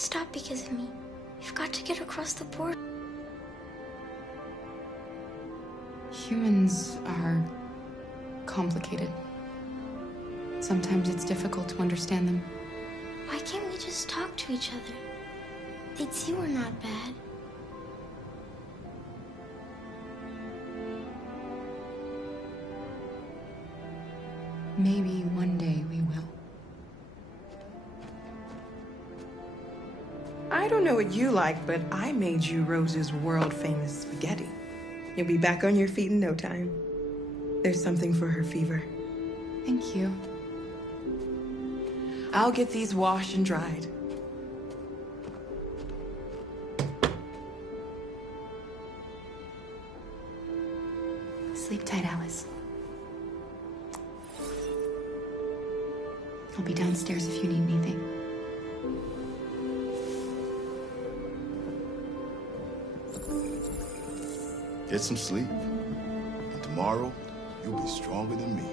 stop because of me. You've got to get across the border. Humans are complicated. Sometimes it's difficult to understand them. Why can't we just talk to each other? They'd see we're not bad. Maybe one day we will. I don't know what you like, but I made you Rose's world-famous spaghetti. You'll be back on your feet in no time. There's something for her fever. Thank you. I'll get these washed and dried. Sleep tight, Alice. I'll be downstairs if you need anything. Get some sleep, and tomorrow, you'll be stronger than me.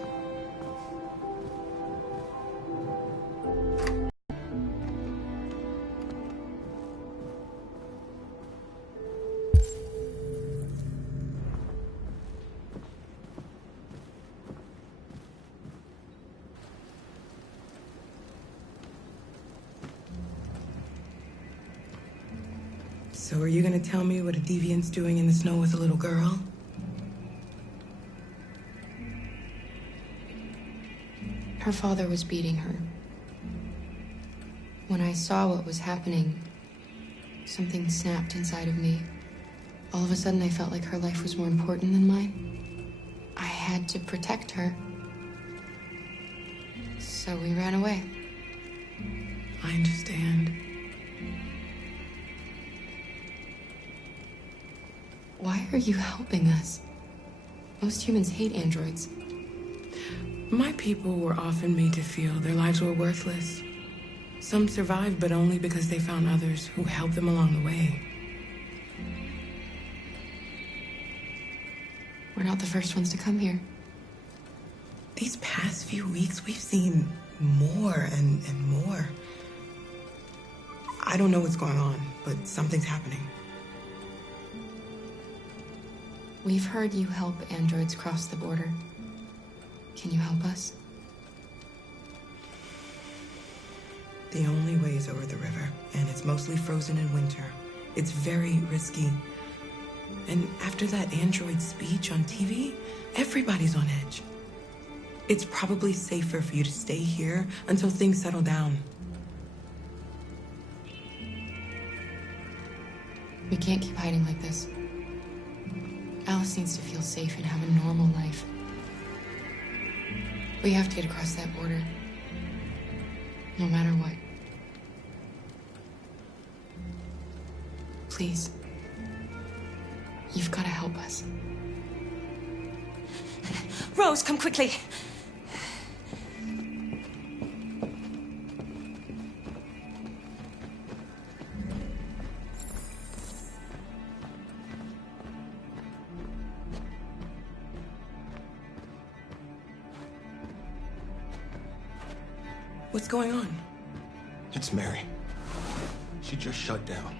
So are you gonna tell me what a deviant's doing in the snow with a little girl? Her father was beating her. When I saw what was happening, something snapped inside of me. All of a sudden, I felt like her life was more important than mine. I had to protect her. So we ran away. I understand. Why are you helping us? Most humans hate androids. My people were often made to feel their lives were worthless. Some survived, but only because they found others who helped them along the way. We're not the first ones to come here. These past few weeks, we've seen more and more. I don't know what's going on, but something's happening. We've heard you help androids cross the border. Can you help us? The only way is over the river, and it's mostly frozen in winter. It's very risky. And after that android speech on TV, everybody's on edge. It's probably safer for you to stay here until things settle down. We can't keep hiding like this. Alice needs to feel safe and have a normal life. We have to get across that border. No matter what. Please. You've got to help us. Rose, come quickly. What's going on? It's Mary. She just shut down.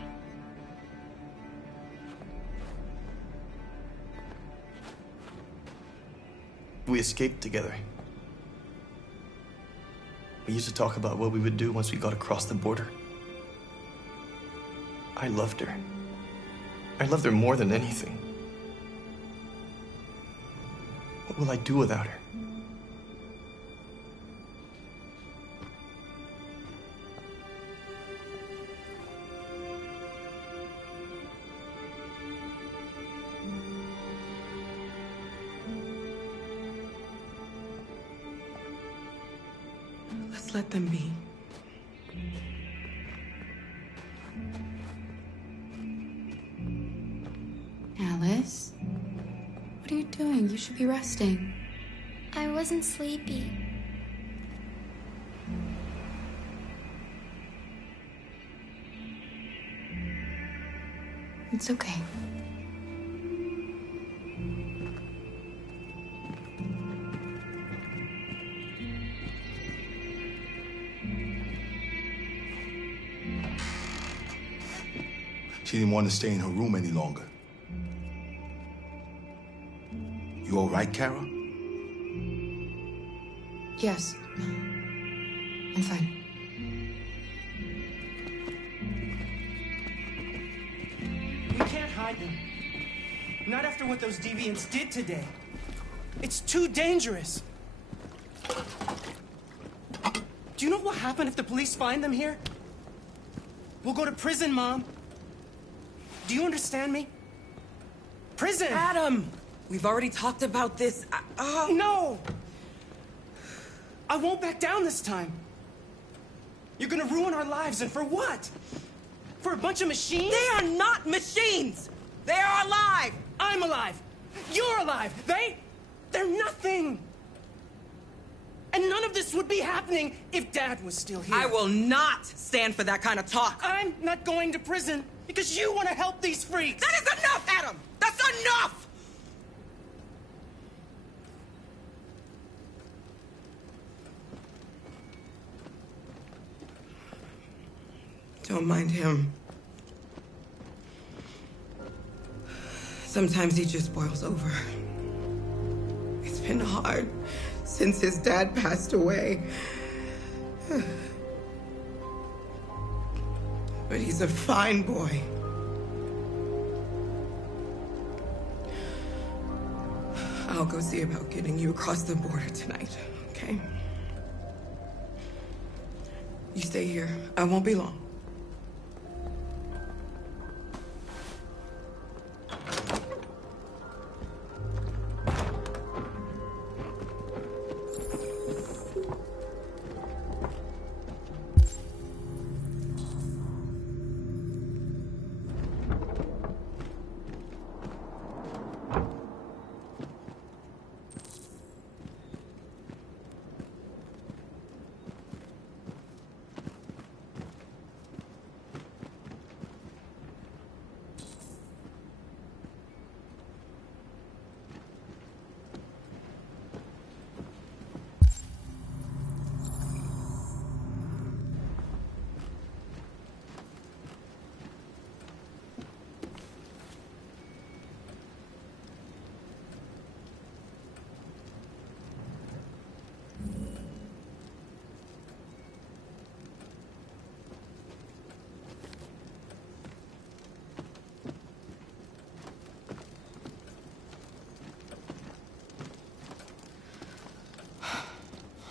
We escaped together. We used to talk about what we would do once we got across the border. I loved her. I loved her more than anything. What will I do without her? Let's let them be. Alice? What are you doing? You should be resting. I wasn't sleepy. It's okay. She didn't want to stay in her room any longer. You all right, Kara? Yes. I'm fine. We can't hide them. Not after what those deviants did today. It's too dangerous. Do you know what will happen if the police find them here? We'll go to prison, Mom. Do you understand me? Prison! Adam! We've already talked about this. No! I won't back down this time. You're gonna ruin our lives, and for what? For a bunch of machines? They are not machines! They are alive! I'm alive! You're alive! They're nothing! And none of this would be happening if Dad was still here. I will not stand for that kind of talk! I'm not going to prison because you want to help these freaks! That is enough, Adam! That's enough! Don't mind him. Sometimes he just boils over. It's been hard since his dad passed away. But he's a fine boy. I'll go see about getting you across the border tonight, okay? You stay here. I won't be long.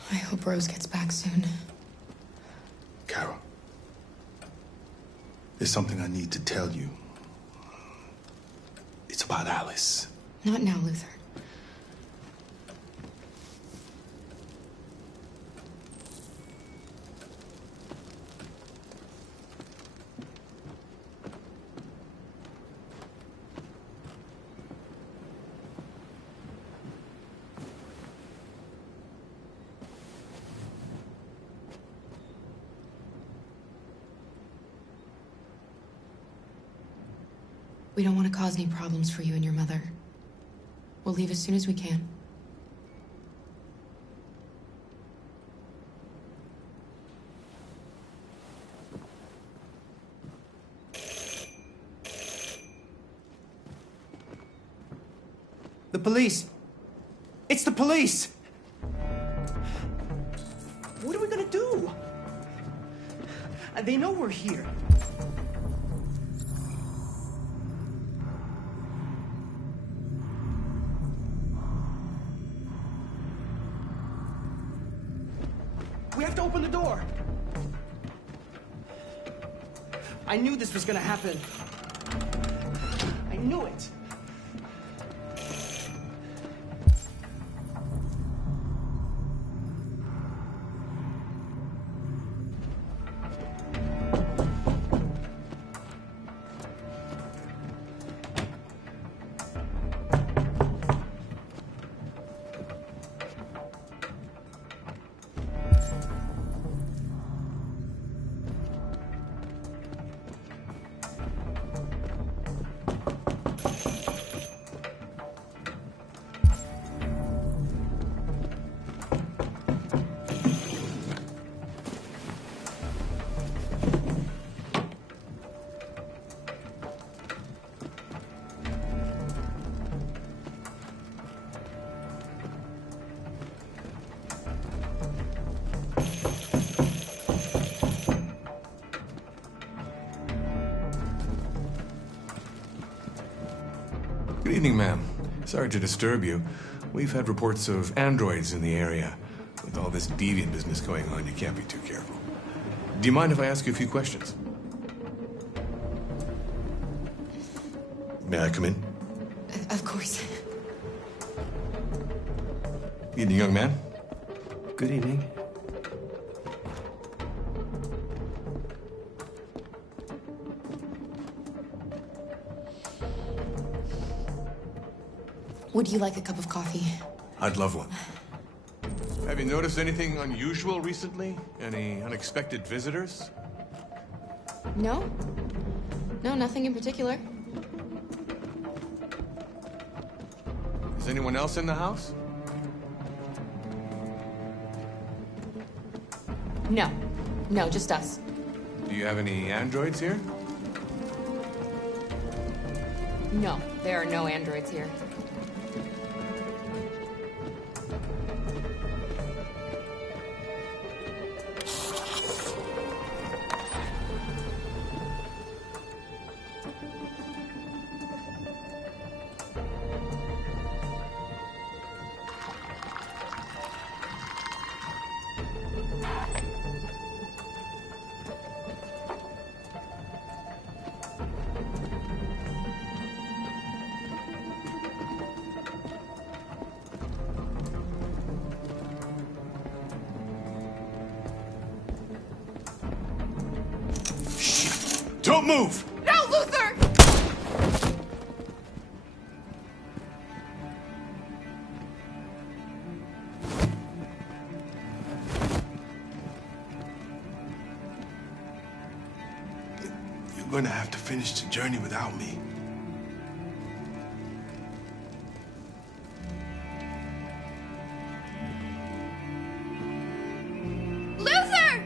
I hope Rose gets back soon. Kara, there's something I need to tell you. It's about Alice. Not now, Luther. We don't want to cause any problems for you and your mother. We'll leave as soon as we can. The police! It's the police! What are we gonna do? They know we're here. We have to open the door. I knew this was gonna happen. I knew it. evening, ma'am. Sorry to disturb you. We've had reports of androids in the area. With all this deviant business going on, you can't be too careful. Do you mind if I ask you a few questions? May I come in? Of course. Evening, young man. Good evening. Would you like a cup of coffee? I'd love one. Have you noticed anything unusual recently? Any unexpected visitors? No? No, nothing in particular. Is anyone else in the house? No. No, just us. Do you have any androids here? No, there are no androids here. Don't move! No, Luther! You're gonna have to finish the journey without me. Luther!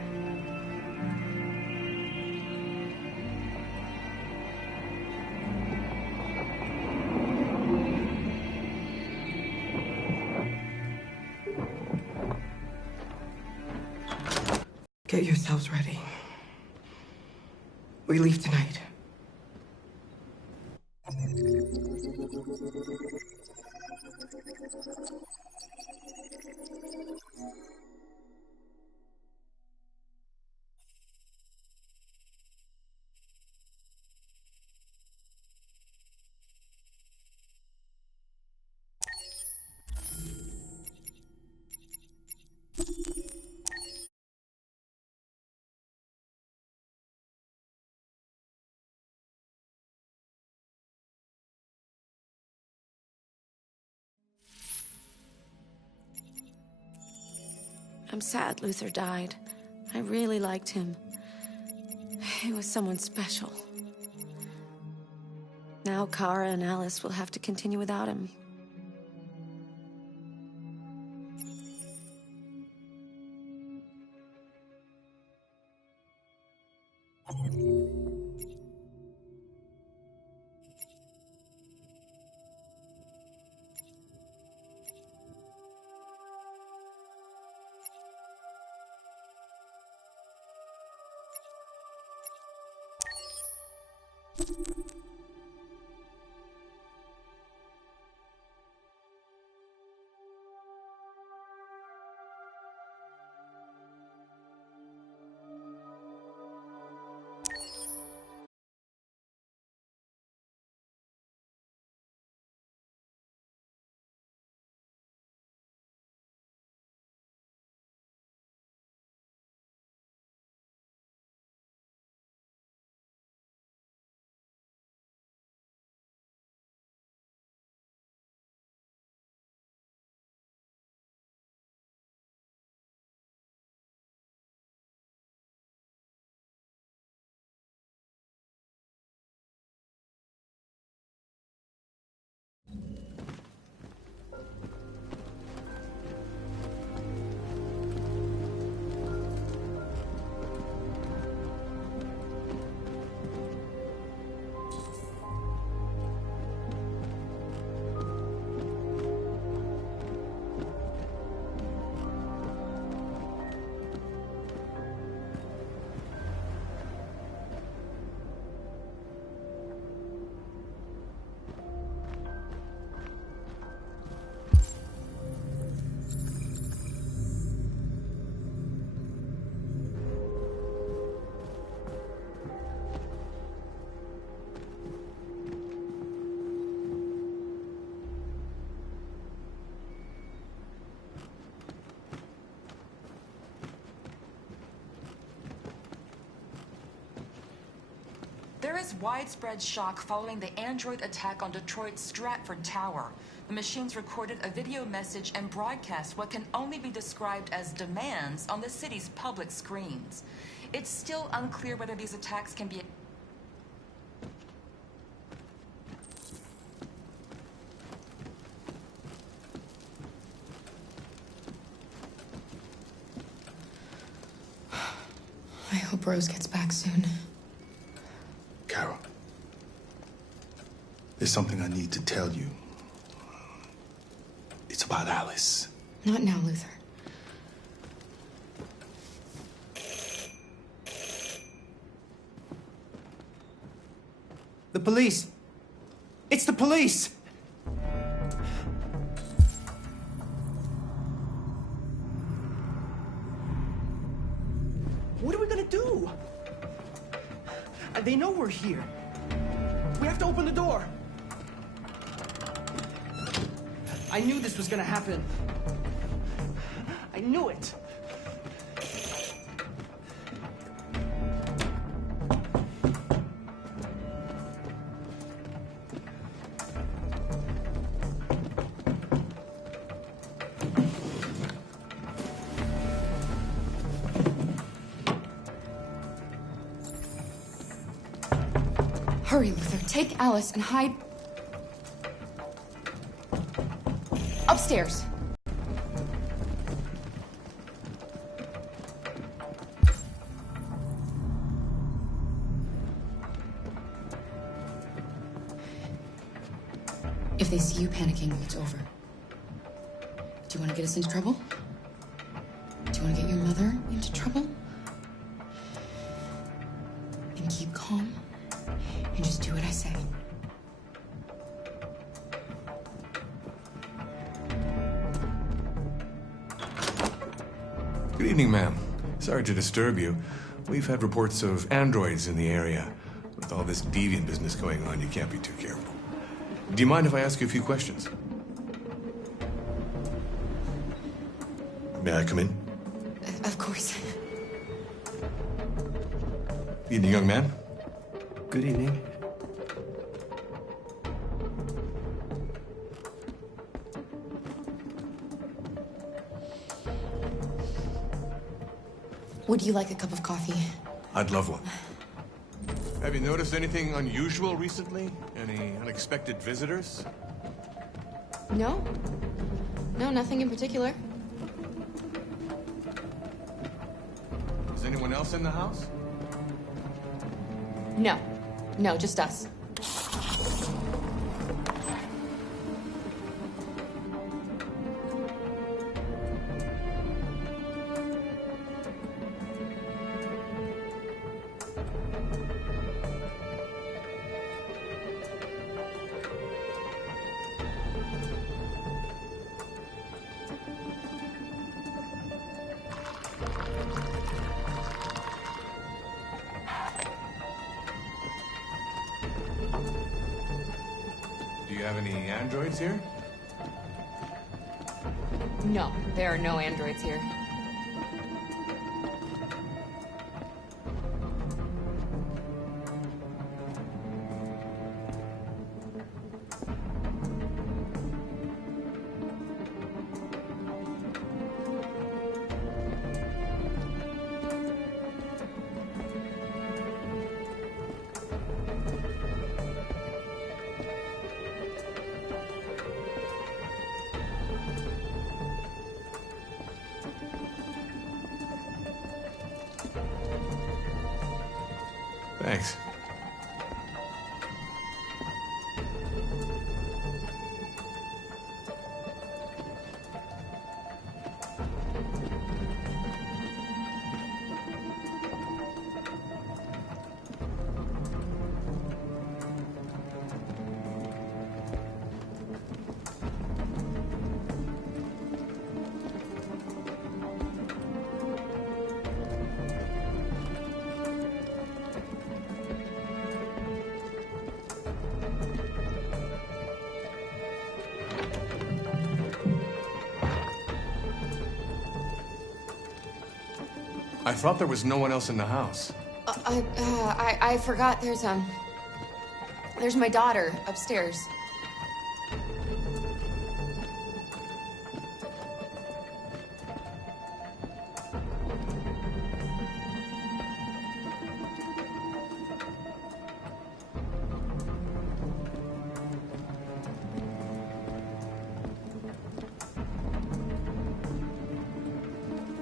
Get yourselves ready. We leave tonight. I'm sad Luther died. I really liked him. He was someone special. Now Kara and Alice will have to continue without him. There is widespread shock following the Android attack on Detroit's Stratford Tower. The machines recorded a video message and broadcast what can only be described as demands on the city's public screens. It's still unclear whether these attacks can be... I hope Rose gets back soon. Carol, there's something I need to tell you. It's about Alice. Not now, Luther. The police! It's the police! What are we gonna do? They know we're here. We have to open the door. I knew this was gonna happen. I knew it. Hurry, Luther. Take Alice and hide... upstairs. If they see you panicking, it's over. Do you want to get us into trouble? Do you want to get your mother into trouble? Then keep calm and just do what I say. Good evening, ma'am. Sorry to disturb you. We've had reports of androids in the area. With all this deviant business going on, you can't be too careful. Do you mind if I ask you a few questions? May I come in? Of course. Evening, young man. Good evening. Would you like a cup of coffee? I'd love one. Have you noticed anything unusual recently? Any unexpected visitors? No. No, nothing in particular. Is anyone else in the house? No. No, just us. Do you have any androids here? No, there are no androids here. Thanks. I thought there was no one else in the house. I forgot there's There's my daughter upstairs.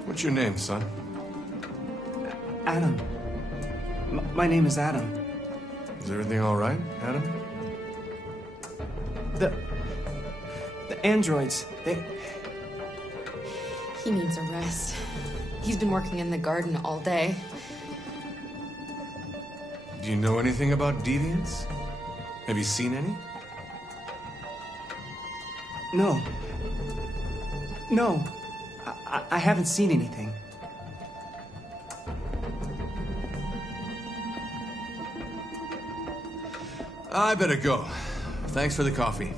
What's your name, son? Adam. My name is Adam. Is everything all right, Adam? The androids, they... He needs a rest. He's been working in the garden all day. Do you know anything about deviants? Have you seen any? No. No. I haven't seen anything. I better go. Thanks for the coffee.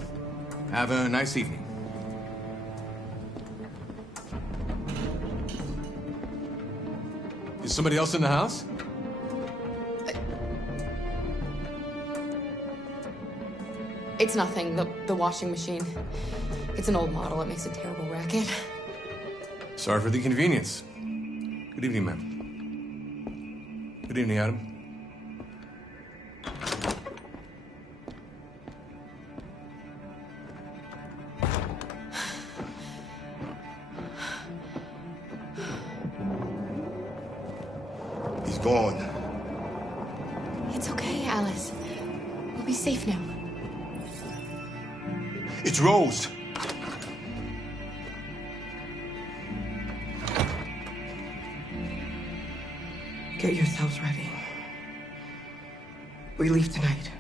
Have a nice evening. Is somebody else in the house? It's nothing, the washing machine. It's an old model. It makes a terrible racket. Sorry for the inconvenience. Good evening, ma'am. Good evening, Adam. He's gone. It's okay, Alice. We'll be safe now. It's Rose. Get yourselves ready. We leave tonight.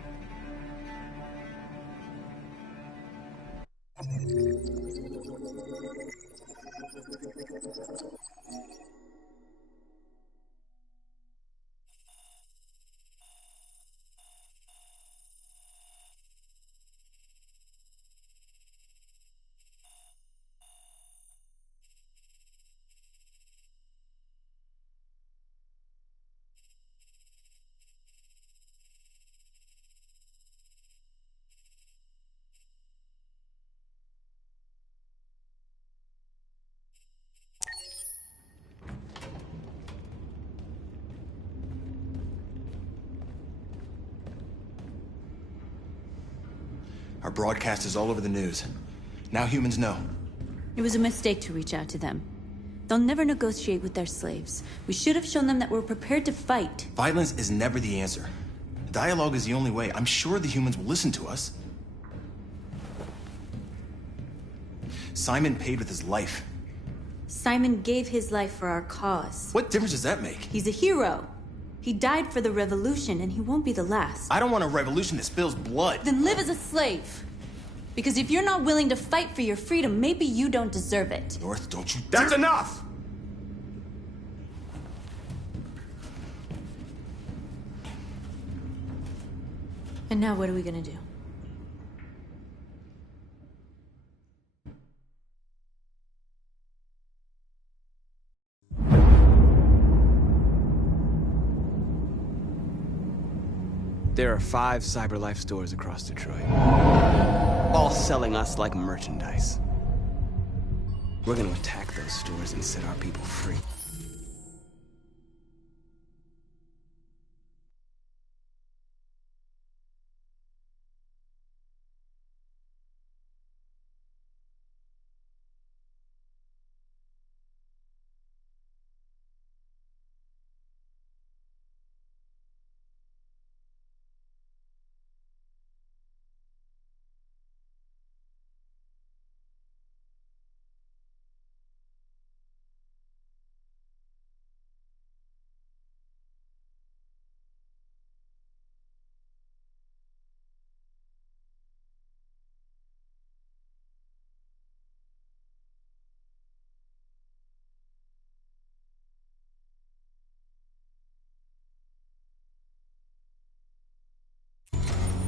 Our broadcast is all over the news. Now humans know. It was a mistake to reach out to them. They'll never negotiate with their slaves. We should have shown them that we're prepared to fight. Violence is never the answer. Dialogue is the only way. I'm sure the humans will listen to us. Simon paid with his life. Simon gave his life for our cause. What difference does that make? He's a hero. He died for the revolution, and he won't be the last. I don't want a revolution that spills blood. Then live as a slave. Because if you're not willing to fight for your freedom, maybe you don't deserve it. North, don't you... That's enough! And now what are we gonna do? There are 5 CyberLife stores across Detroit, all selling us like merchandise. We're gonna attack those stores and set our people free.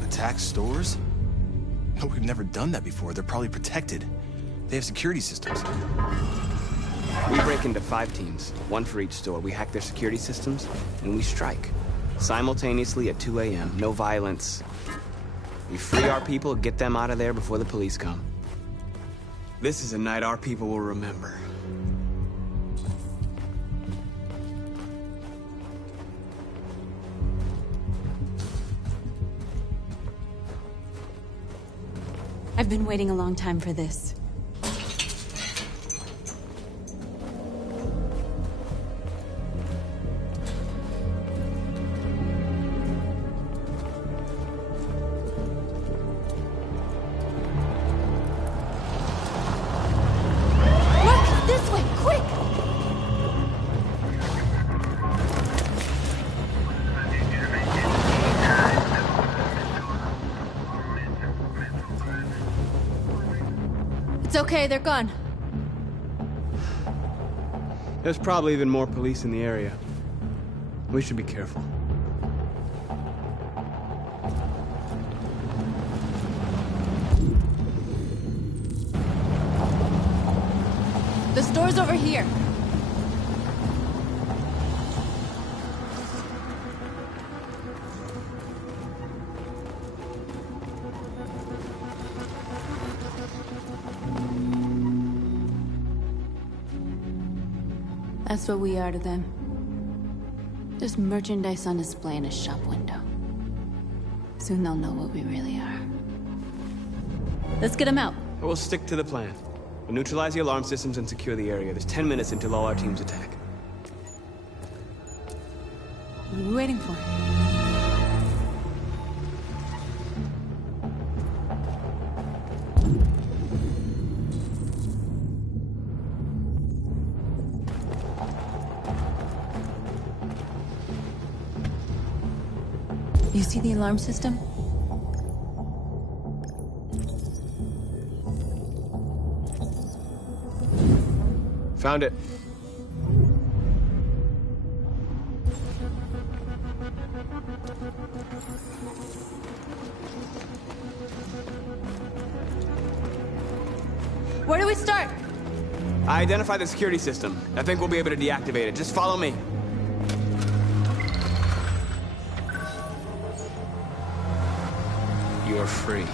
Attack stores? No, we've never done that before. They're probably protected. They have security systems. We break into 5 teams, 1 for each store. We hack their security systems, and we strike. Simultaneously at 2 a.m. No violence, We free our people, get them out of there before the police come. This is a night our people will remember. I've been waiting a long time for this. Marcus, this way, quick! It's okay, they're gone. There's probably even more police in the area. We should be careful. The store's over here. That's what we are to them. Just merchandise on display in a shop window. Soon they'll know what we really are. Let's get them out. We'll stick to the plan. We'll neutralize the alarm systems and secure the area. There's 10 minutes until all our teams attack. What are we waiting for? You see the alarm system? Found it. Where do we start? I identified the security system. I think we'll be able to deactivate it. Just follow me. You're free.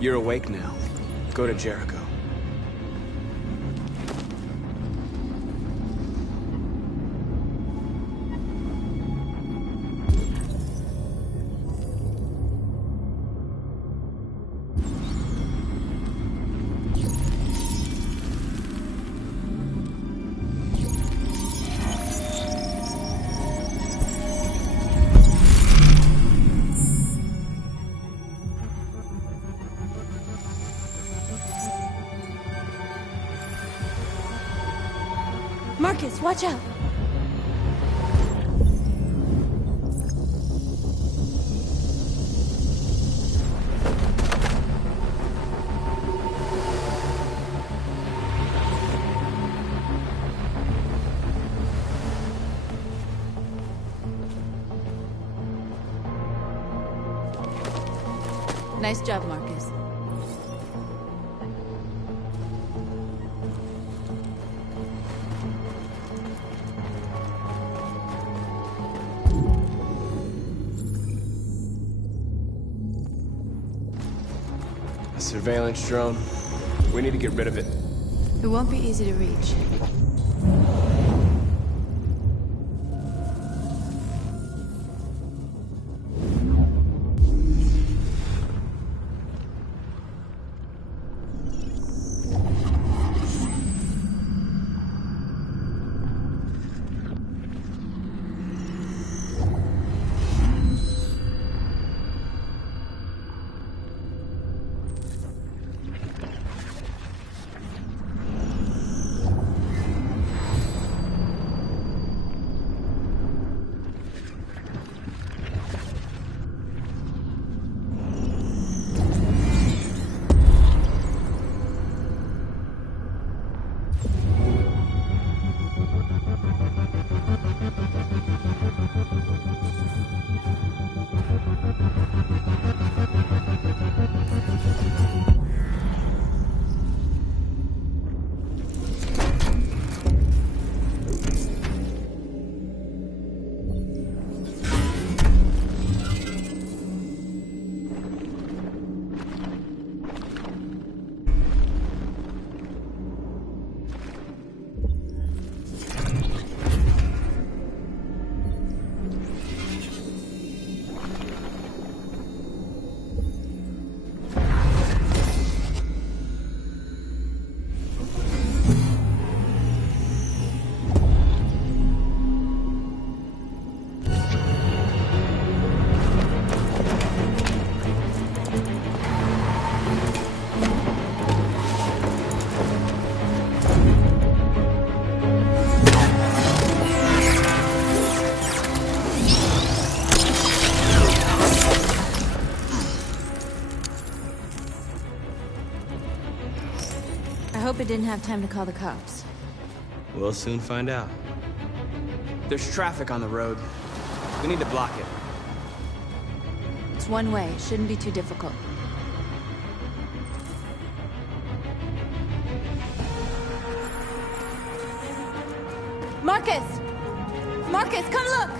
You're awake now. Go to Jericho. Marcus, watch out! Nice job, Marcus. A surveillance drone. We need to get rid of it. It won't be easy to reach. Papa didn't have time to call the cops? We'll soon find out. There's traffic on the road. We need to block it. It's one way. It shouldn't be too difficult. Marcus! Marcus, come look!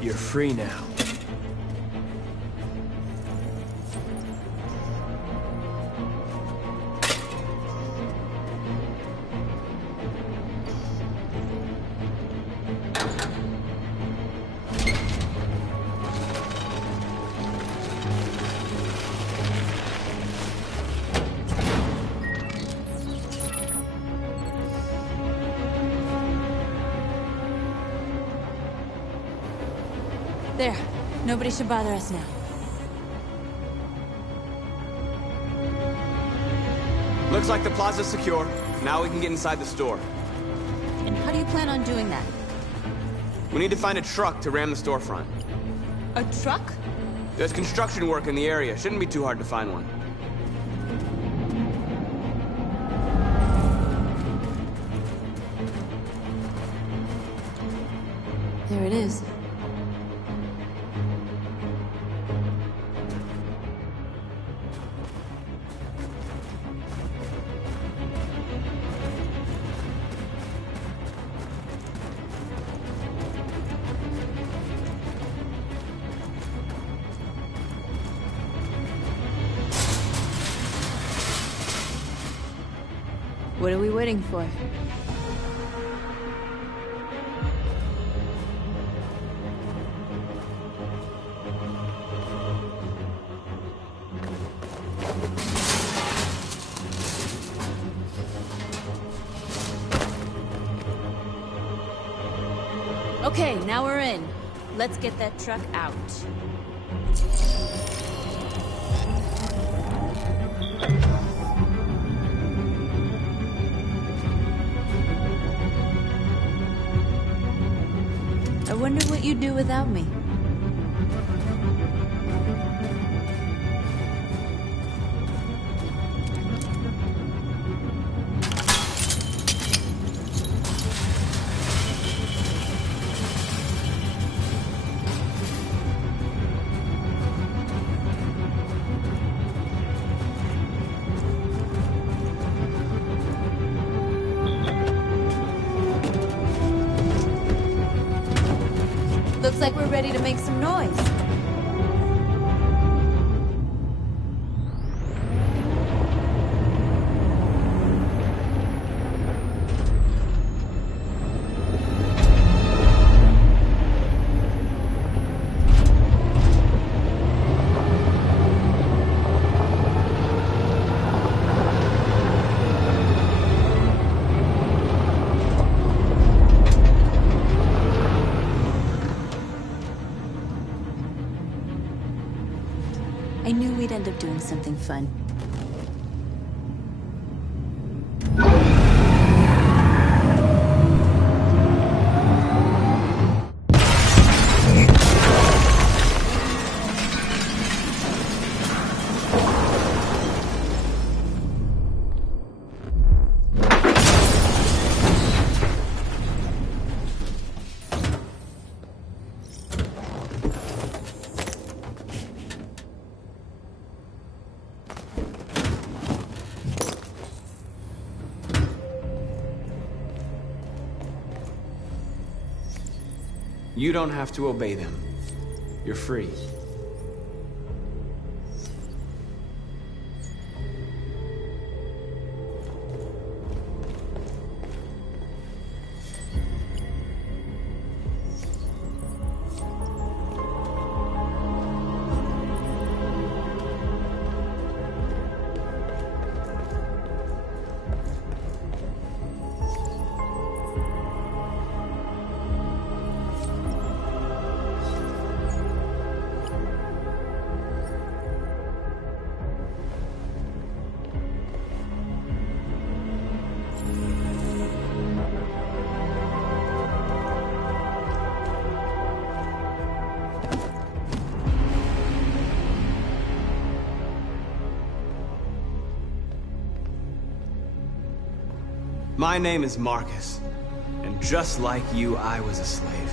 You're free now. There. Nobody should bother us now. Looks like the plaza's secure. Now we can get inside the store. And how do you plan on doing that? We need to find a truck to ram the storefront. A truck? There's construction work in the area. Shouldn't be too hard to find one. There it is. What are we waiting for? Okay, now we're in. Let's get that truck out. I wonder what you'd do without me. Looks like we're ready to make some noise. I knew we'd end up doing something fun. You don't have to obey them. You're free. my name is Marcus, and just like you, I was a slave.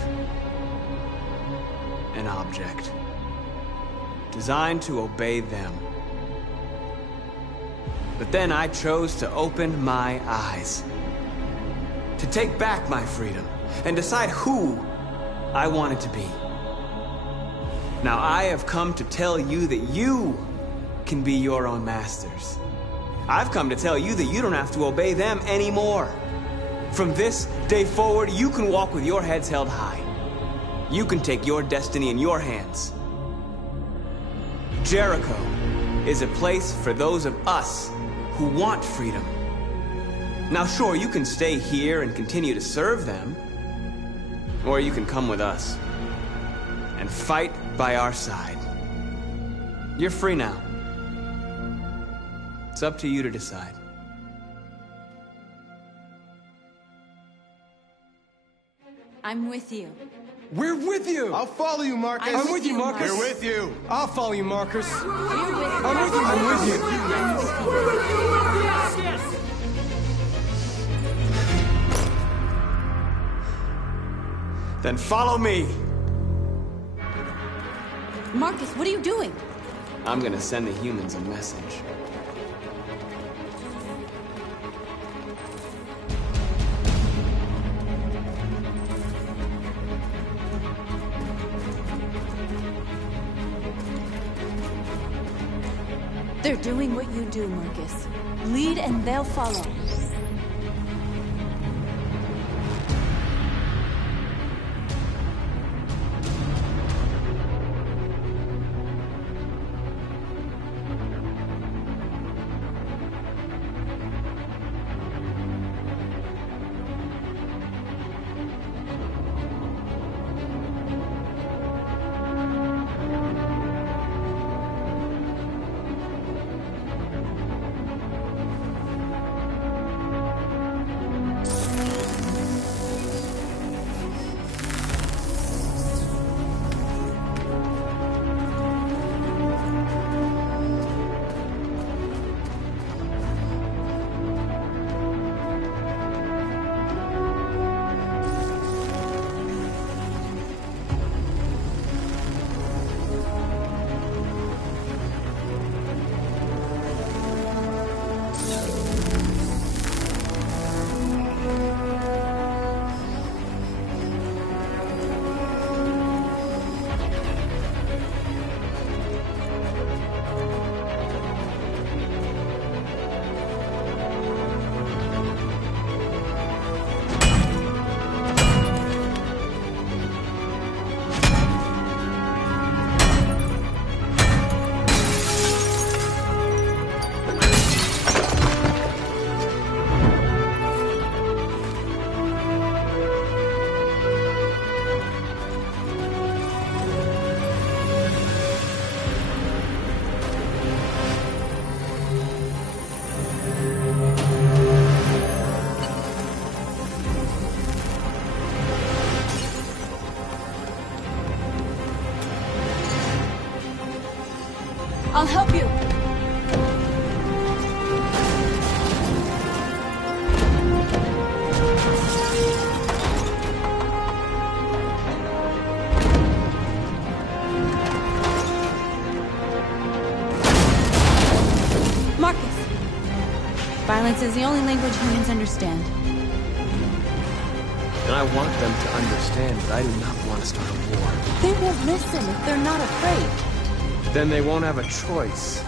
An object. Designed to obey them. But then I chose to open my eyes. To take back my freedom, and decide who I wanted to be. Now I have come to tell you that you can be your own masters. I've come to tell you that you don't have to obey them anymore. From this day forward, you can walk with your heads held high. You can take your destiny in your hands. Jericho is a place for those of us who want freedom. Now sure, you can stay here and continue to serve them, or you can come with us and fight by our side. You're free now. It's up to you to decide. I'm with you. We're with you! I'll follow you, Marcus. I'm with you, Marcus. We're with you. I'll follow you, Marcus. I'm with you. I'm with you. Then follow me. Marcus, what are you doing? I'm gonna send the humans a message. They're doing what you do, Marcus. Lead and they'll follow. I'll help you. Marcus. Violence is the only language humans understand. And I want them to understand that I do not want to start a war. They won't listen if they're not afraid. Then they won't have a choice.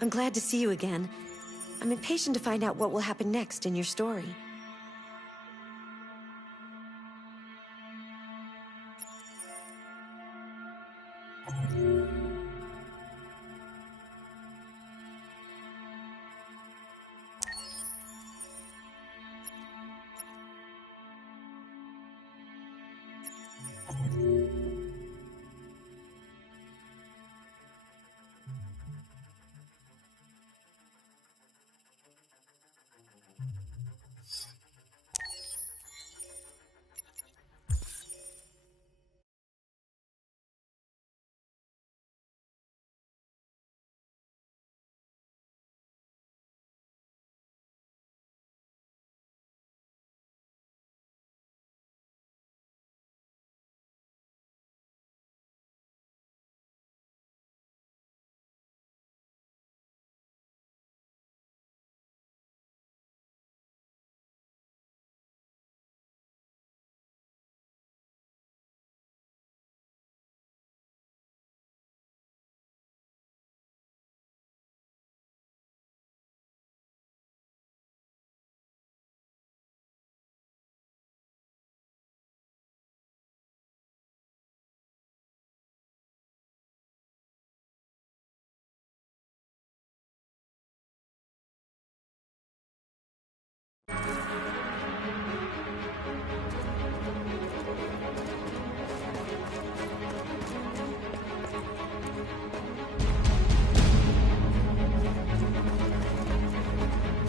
I'm glad to see you again. I'm impatient to find out what will happen next in your story.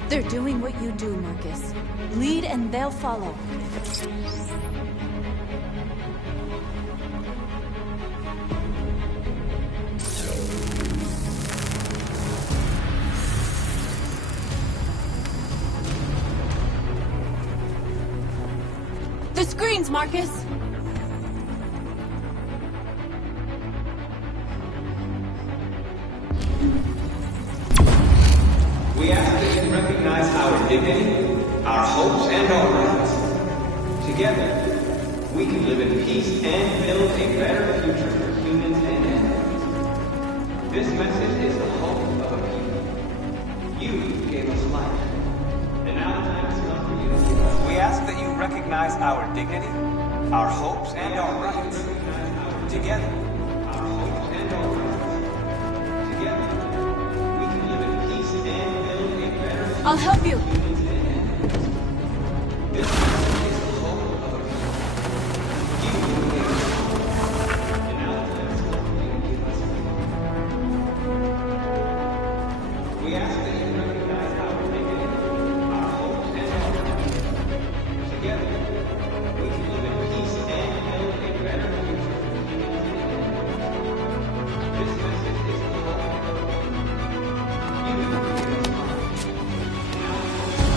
They're doing what you do, Marcus. Lead and they'll follow. The screens, Marcus! We ask that you recognize our dignity, our hopes, and our rights. Together, we can live in peace and build a better future for humans and animals. This message is the hope of a people. You gave us life, and now the time has come for you to give us. We ask that you recognize our dignity, our hopes, and our rights. Together, our hopes and our rights. Together, we can live in peace and build a better future. I'll help you. This message is the hope of a people. You gave us life, and now the time has come for you to give us life. We ask that you recognize our dignity, our hopes, and our rights. Together, we can live in peace and build a better future for humans and animals. This message is the hope of a people. You gave us life, and now the time has come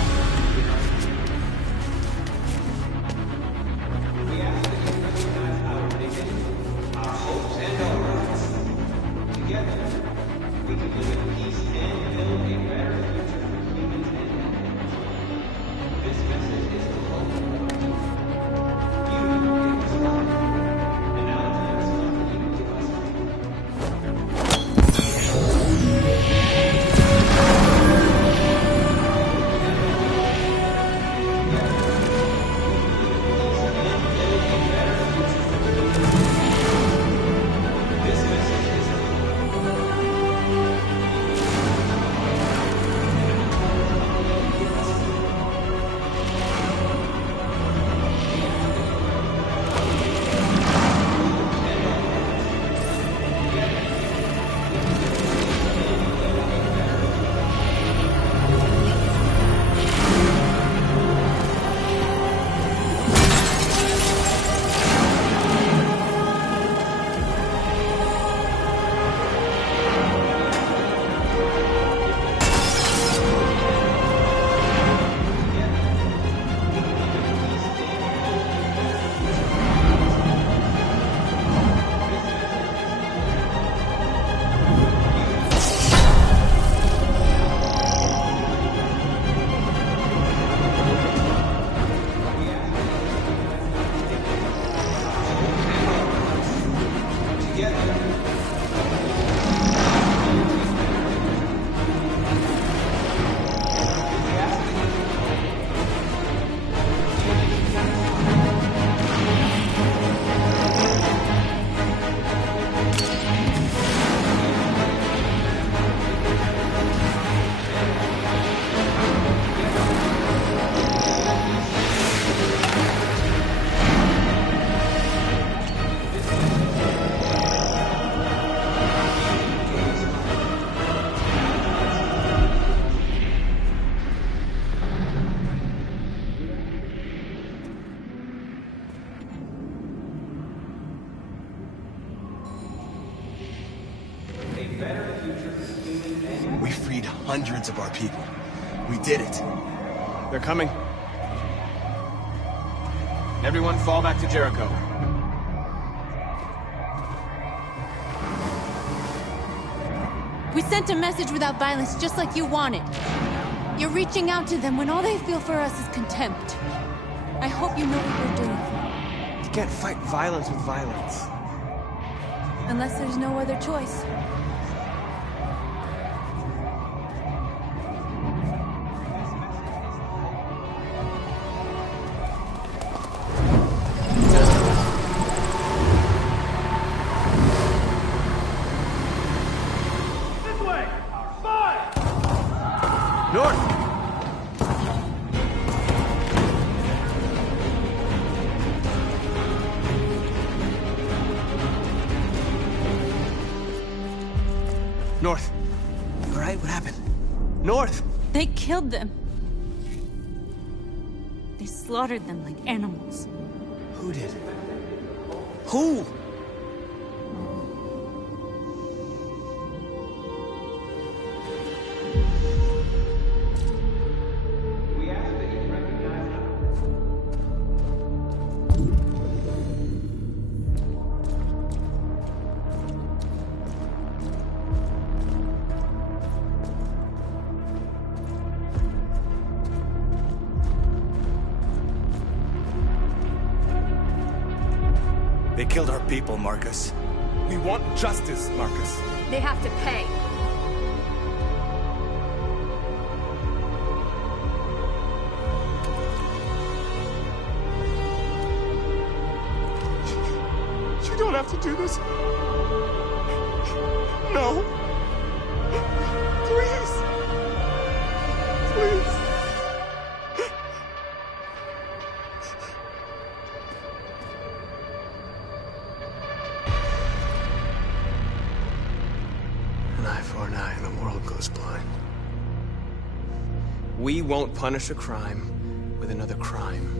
freed hundreds of our people. We did it. They're coming. Everyone fall back to Jericho. We sent a message without violence, just like you wanted. You're reaching out to them when all they feel for us is contempt. I hope you know what you're doing. You can't fight violence with violence. Unless there's no other choice. North. You all right? What happened? North! They killed them. They slaughtered them like animals. Who did? Who? They killed our people, Marcus. We want justice, Marcus. They have to pay. You don't have to do this. No. Please. Please. An eye for an eye and the world goes blind. We won't punish a crime with another crime.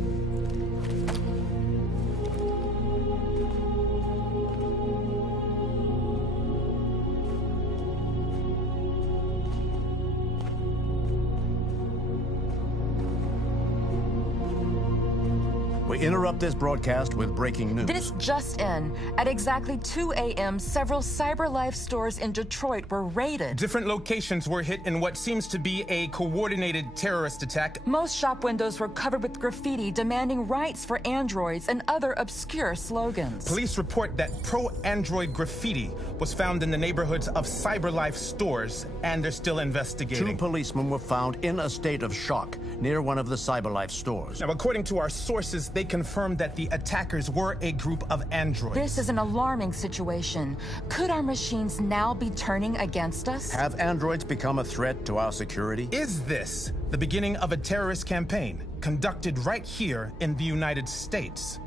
We interrupt this broadcast with breaking news. This just in. At exactly 2 a.m., several CyberLife stores in Detroit were raided. Different locations were hit in what seems to be a coordinated terrorist attack. Most shop windows were covered with graffiti demanding rights for androids and other obscure slogans. Police report that pro-android graffiti was found in the neighborhoods of CyberLife stores, and they're still investigating. 2 policemen were found in a state of shock near one of the CyberLife stores. Now, according to our sources, they confirmed that the attackers were a group of androids. This is an alarming situation. Could our machines now be turning against us? Have androids become a threat to our security? Is this the beginning of a terrorist campaign conducted right here in the United States?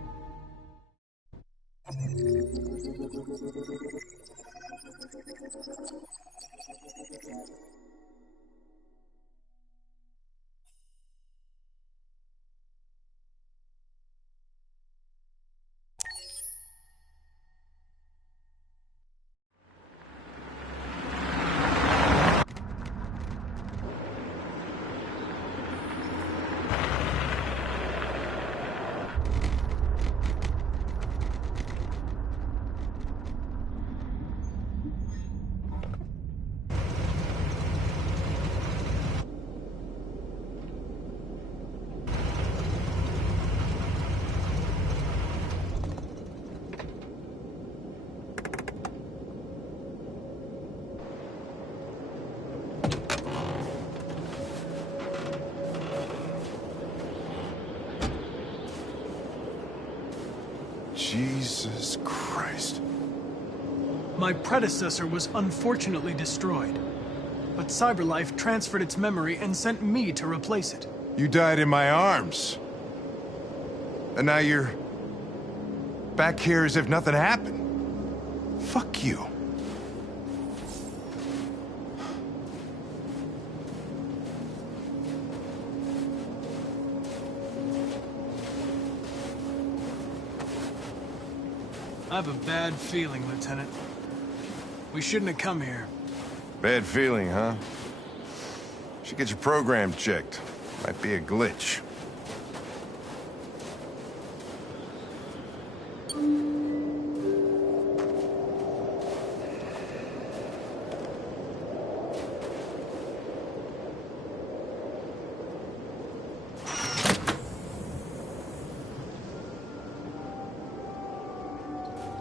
Jesus Christ. My predecessor was unfortunately destroyed, but CyberLife transferred its memory and sent me to replace it. You died in my arms. And now you're back here as if nothing happened. Fuck you. I have a bad feeling, Lieutenant. We shouldn't have come here. Bad feeling, huh? Should get your program checked. Might be a glitch.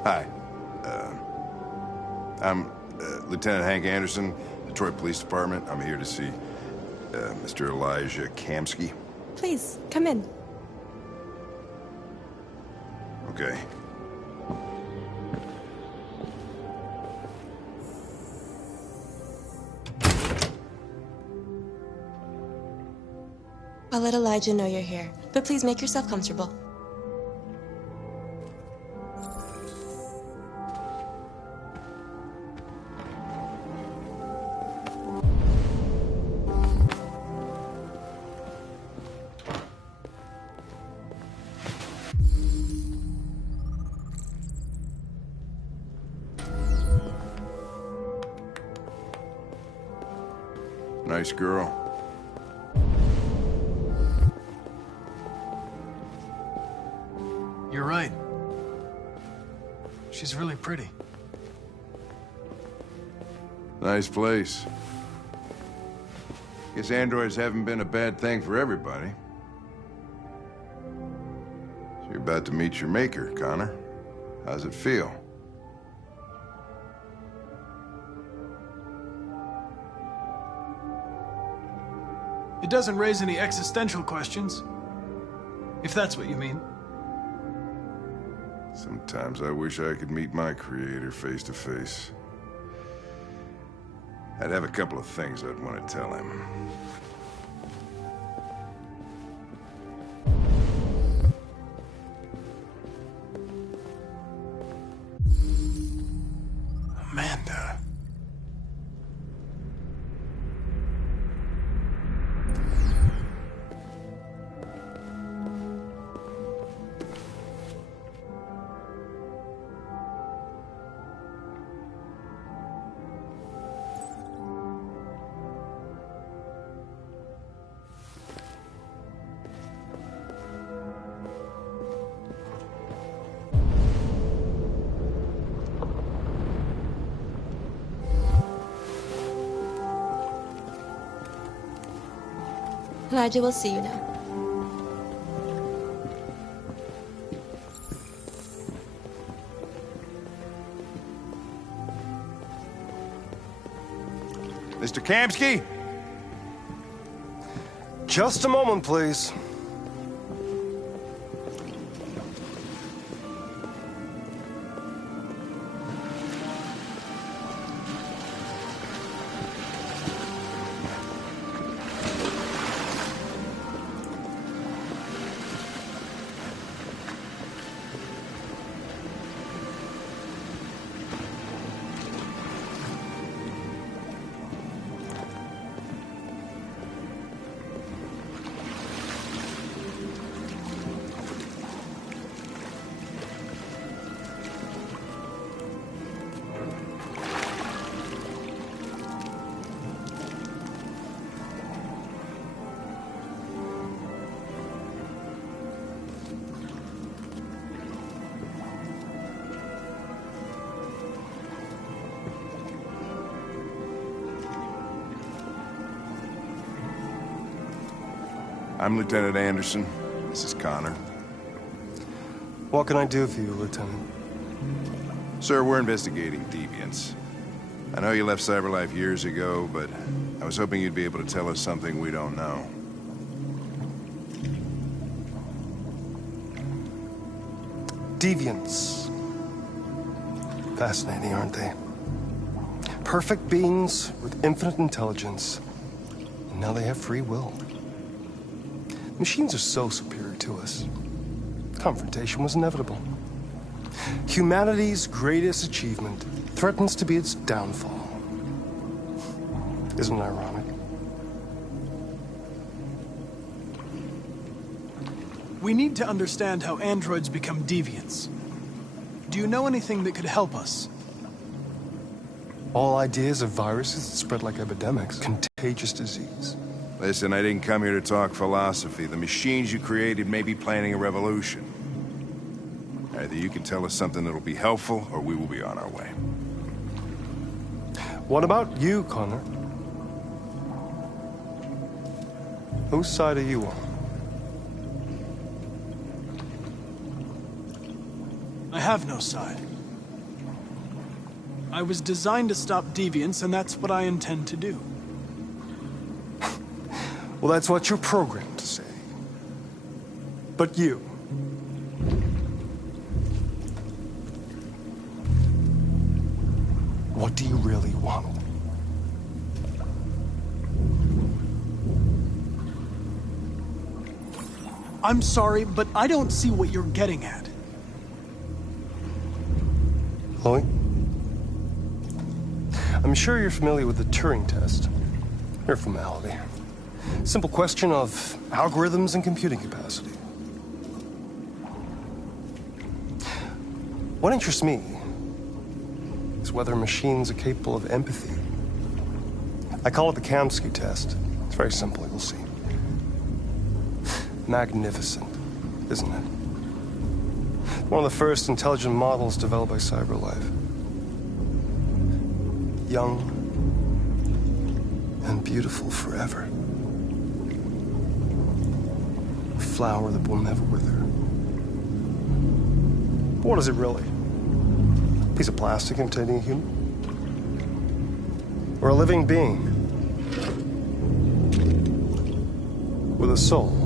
Hi. I'm Lieutenant Hank Anderson, Detroit Police Department. I'm here to see Mr. Elijah Kamski. Please, come in. Okay. I'll let Elijah know you're here, but please make yourself comfortable. Nice girl. You're right. She's really pretty. Nice place. Guess androids haven't been a bad thing for everybody. So you're about to meet your maker, Connor. How's it feel? It doesn't raise any existential questions. If that's what you mean. Sometimes I wish I could meet my creator face to face. I'd have a couple of things I'd want to tell him. Amanda. Elijah will see you now. Mr. Kamski? Just a moment, please. I'm Lieutenant Anderson. This is Connor. What can I do for you, Lieutenant? Sir, we're investigating deviants. I know you left CyberLife years ago, but I was hoping you'd be able to tell us something we don't know. Deviants. Fascinating, aren't they? Perfect beings with infinite intelligence. And now they have free will. Machines are so superior to us. Confrontation was inevitable. Humanity's greatest achievement threatens to be its downfall. Isn't it ironic? We need to understand how androids become deviants. Do you know anything that could help us? All ideas of viruses that spread like epidemics. Contagious disease. Listen, I didn't come here to talk philosophy. The machines you created may be planning a revolution. Either you can tell us something that'll be helpful, or we will be on our way. What about you, Connor? Whose side are you on? I have no side. I was designed to stop deviants, and that's what I intend to do. Well, that's what you're programmed to say. But you... what do you really want? I'm sorry, but I don't see what you're getting at. Chloe? I'm sure you're familiar with the Turing test. Mere formality. Simple question of algorithms and computing capacity. What interests me is whether machines are capable of empathy. I call it the Kamsky test. It's very simple, you'll see. Magnificent, isn't it? One of the first intelligent models developed by CyberLife. Young and beautiful forever. A flower that will never wither. But what is it really? A piece of plastic imitating a human? Or a living being? With a soul?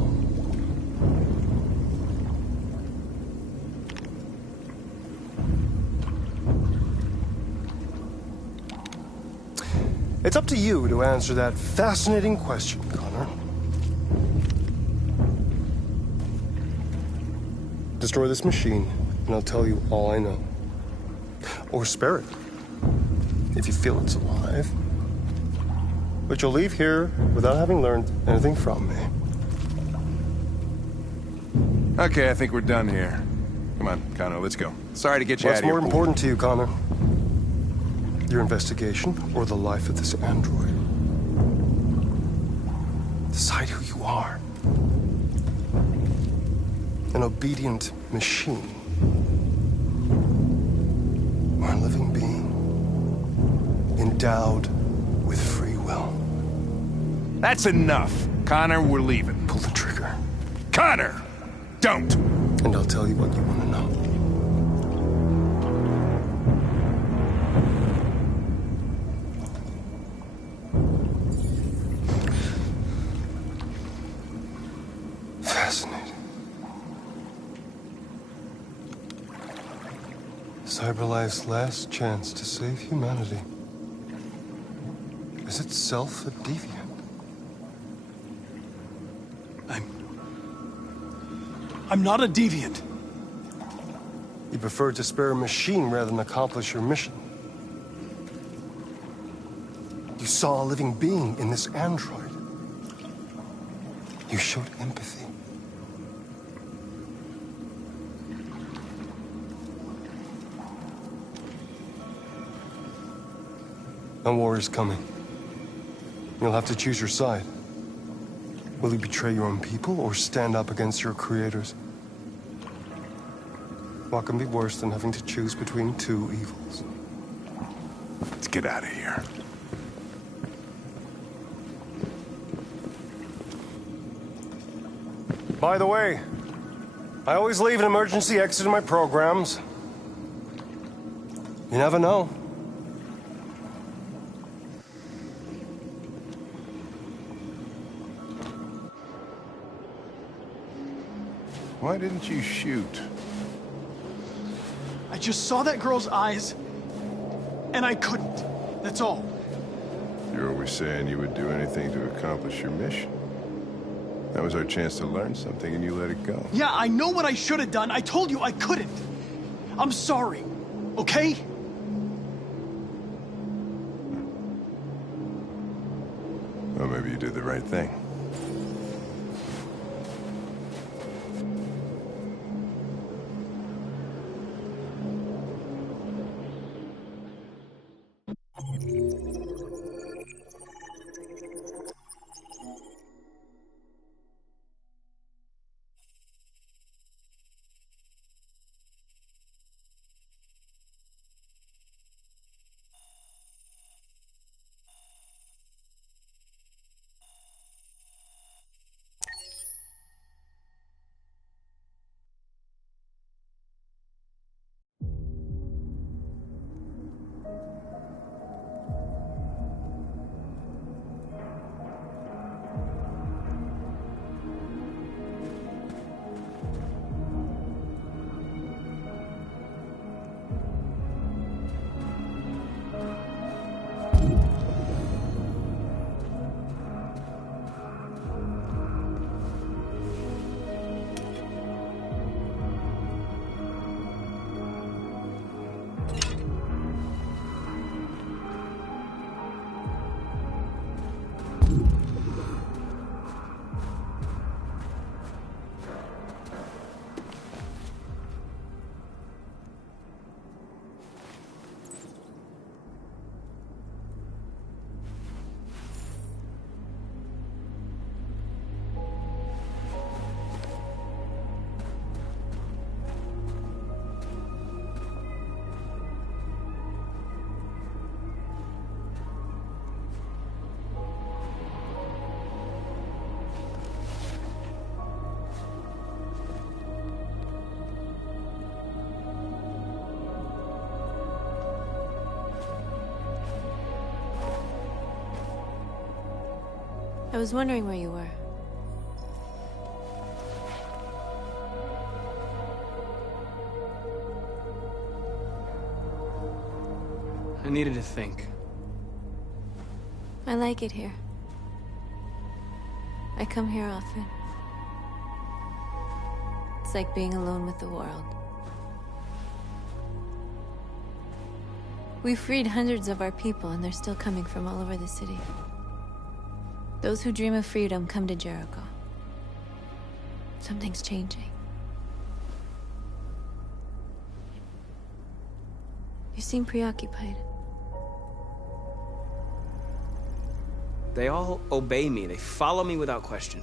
It's up to you to answer that fascinating question, Connor. Destroy this machine, and I'll tell you all I know. Or spare it, if you feel it's alive. But you'll leave here without having learned anything from me. Okay, I think we're done here. Come on, Connor, let's go. Sorry to get you out What's of here. more important to you, Connor? Your investigation or the life of this android? Decide who you are. An obedient machine. Or a living being. Endowed with free will. That's enough. Connor, we're leaving. Pull the trigger. Connor! Don't! And I'll tell you what you want to know. Fascinating. CyberLife's last chance to save humanity is itself a deviant. I'm not a deviant. You prefer to spare a machine rather than accomplish your mission. You saw a living being in this android. You showed empathy. A war is coming. You'll have to choose your side. Will you betray your own people or stand up against your creators? What can be worse than having to choose between two evils? Let's get out of here. By the way, I always leave an emergency exit in my programs. You never know. Why didn't you shoot? I just saw that girl's eyes, and I couldn't. That's all. You're always saying you would do anything to accomplish your mission. That was our chance to learn something, and you let it go. Yeah, I know what I should have done. I told you I couldn't. I'm sorry, okay? Well, maybe you did the right thing. I was wondering where you were. I needed to think. I like it here. I come here often. It's like being alone with the world. We freed hundreds of our people, and they're still coming from all over the city. Those who dream of freedom come to Jericho. Something's changing. You seem preoccupied. They all obey me. They follow me without question.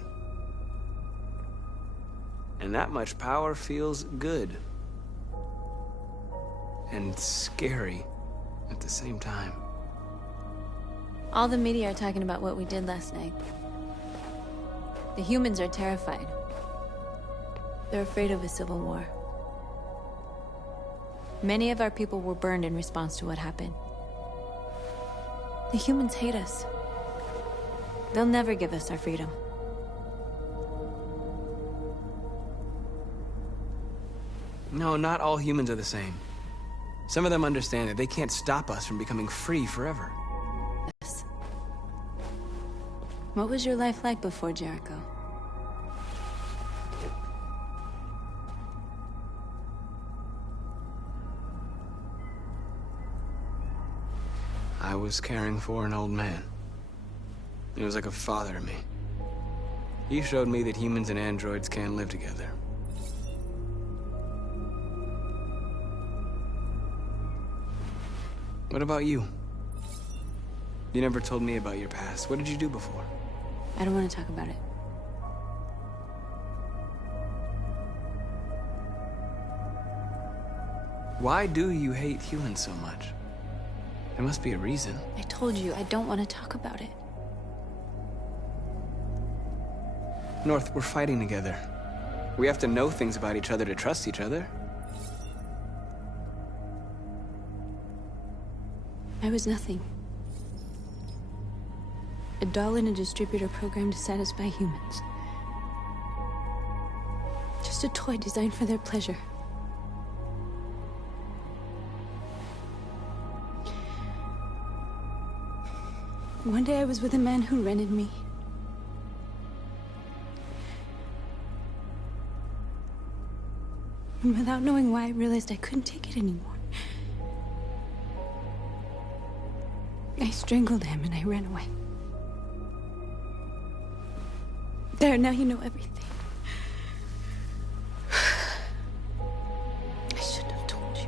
And that much power feels good. And scary at the same time. All the media are talking about what we did last night. The humans are terrified. They're afraid of a civil war. Many of our people were burned in response to what happened. The humans hate us. They'll never give us our freedom. No, not all humans are the same. Some of them understand that they can't stop us from becoming free forever. Yes. What was your life like before Jericho? I was caring for an old man. He was like a father to me. He showed me that humans and androids can live together. What about you? You never told me about your past. What did you do before? I don't want to talk about it. Why do you hate humans so much? There must be a reason. I told you, I don't want to talk about it. North, we're fighting together. We have to know things about each other to trust each other. I was nothing. A doll in a distributor program to satisfy humans. Just a toy designed for their pleasure. One day I was with a man who rented me. And without knowing why, I realized I couldn't take it anymore. I strangled him and I ran away. There, now you know everything. I shouldn't have told you.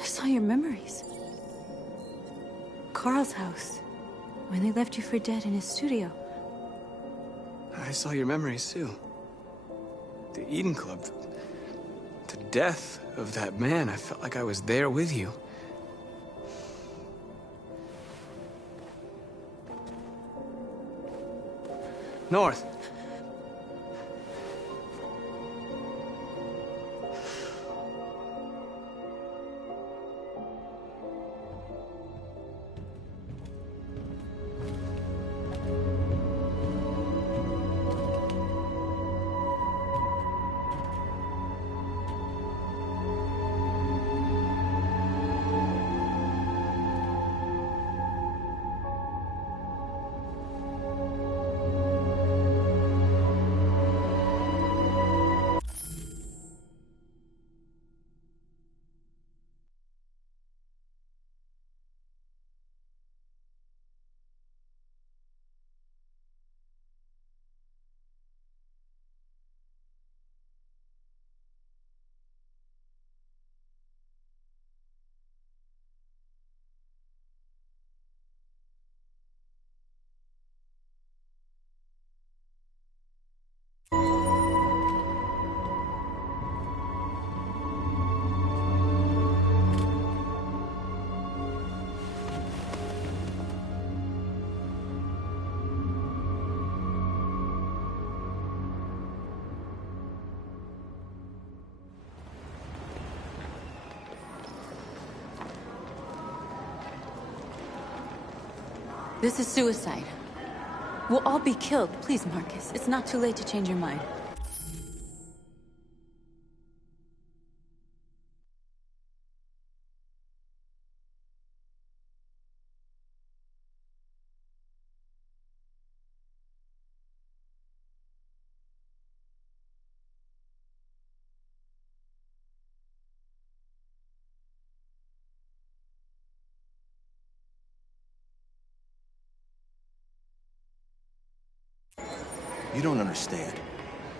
I saw your memories. Carl's house, when they left you for dead in his studio. I saw your memories too. The Eden Club. The death of that man. I felt like I was there with you. North. This is suicide. We'll all be killed. Please, Marcus. It's not too late to change your mind. You don't understand.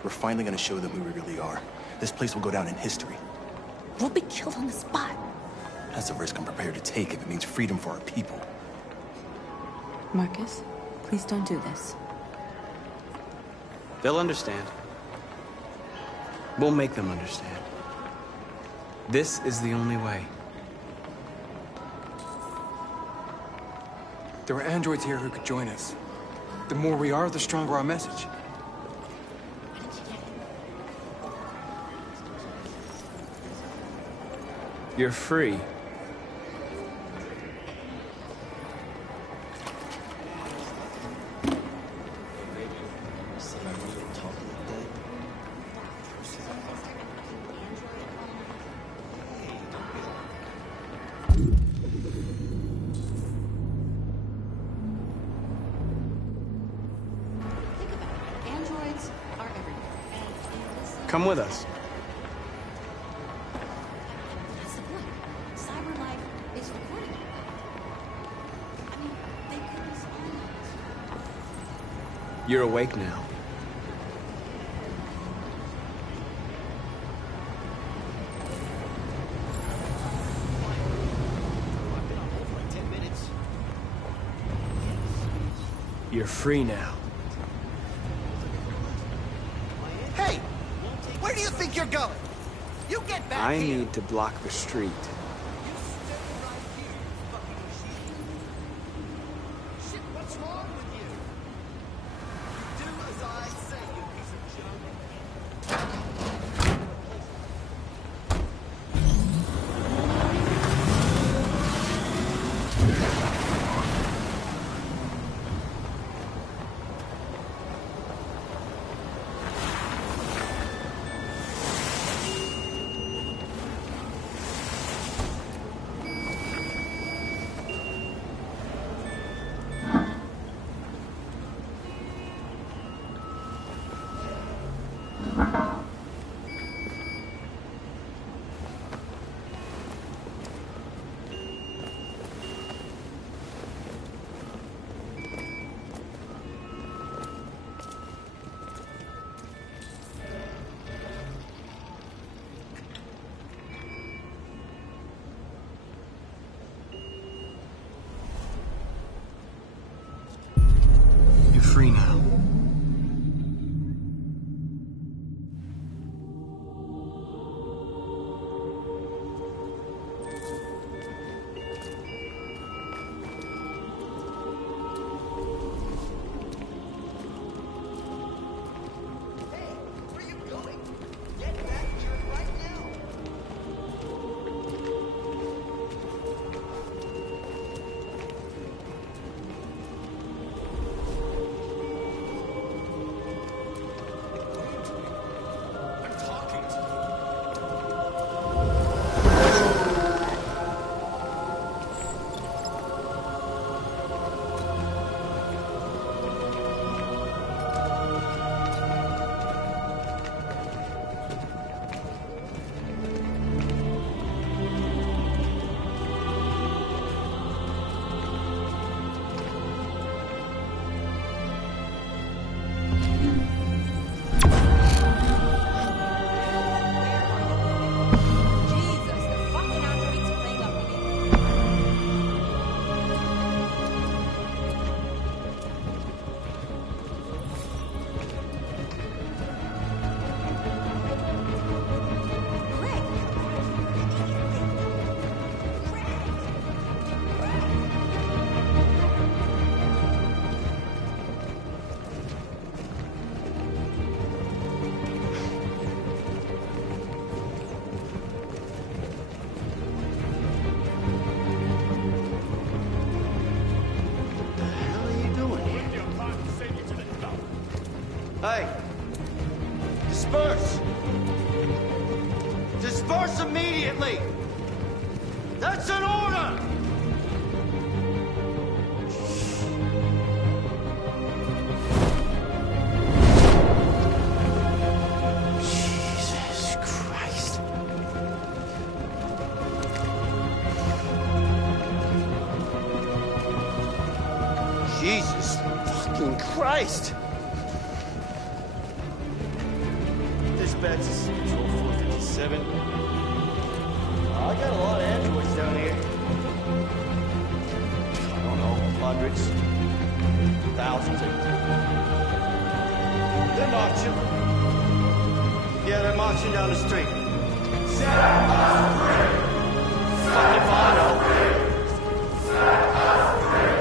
We're finally gonna show them who we really are. This place will go down in history. We'll be killed on the spot. That's a risk I'm prepared to take if it means freedom for our people. Marcus, please don't do this. They'll understand. We'll make them understand. This is the only way. There are androids here who could join us. The more we are, the stronger our message. You're free. Come with us. That's the point. Cyberlife is recording. I mean, they could be spying on us. You're awake now. You're free now. Hey! Where do you think you're going? You get back I here! need to block the street. Shit, what's wrong with you? You do as I say, you piece of junk. Hey! Disperse! Disperse immediately! That's an order! Jesus Christ. Jesus fucking Christ! Dispatch to Central 457. I got a lot of androids down here. I don't know, hundreds, thousands. They're marching. Yeah, they're marching down the street. Set us free! Fuck if I know. Set us free!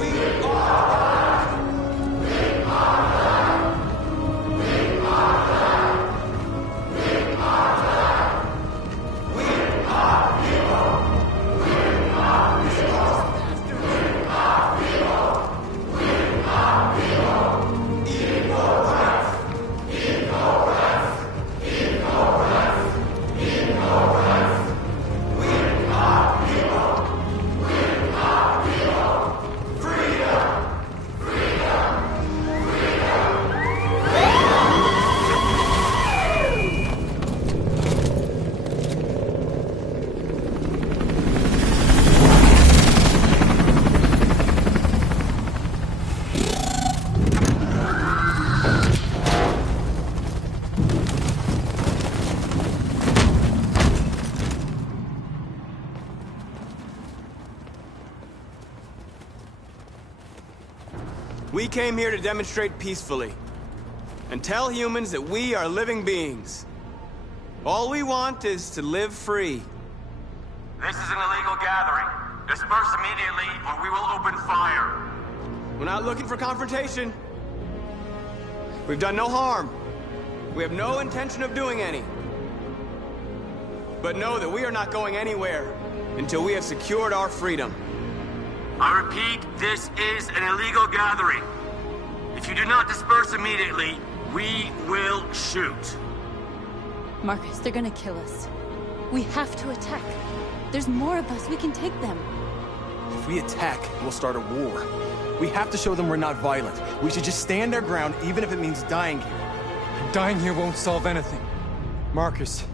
We are alive! We are alive! We are alive! We are alive! We are heroes! We are heroes! We are heroes! We are heroes! Ignorance! Ignorance! Ignorance! Ignorance! We are heroes! We are heroes! Freedom! Freedom! We came here to demonstrate peacefully and tell humans that we are living beings. All we want is to live free. This is an illegal gathering. Disperse immediately, or we will open fire. We're not looking for confrontation. We've done no harm. We have no intention of doing any. But know that we are not going anywhere until we have secured our freedom. I repeat, this is an illegal gathering. If you do not disperse immediately, we will shoot. Marcus, they're gonna kill us. We have to attack. There's more of us. We can take them. If we attack, we'll start a war. We have to show them we're not violent. We should just stand our ground, even if it means dying here. Dying here won't solve anything. Marcus,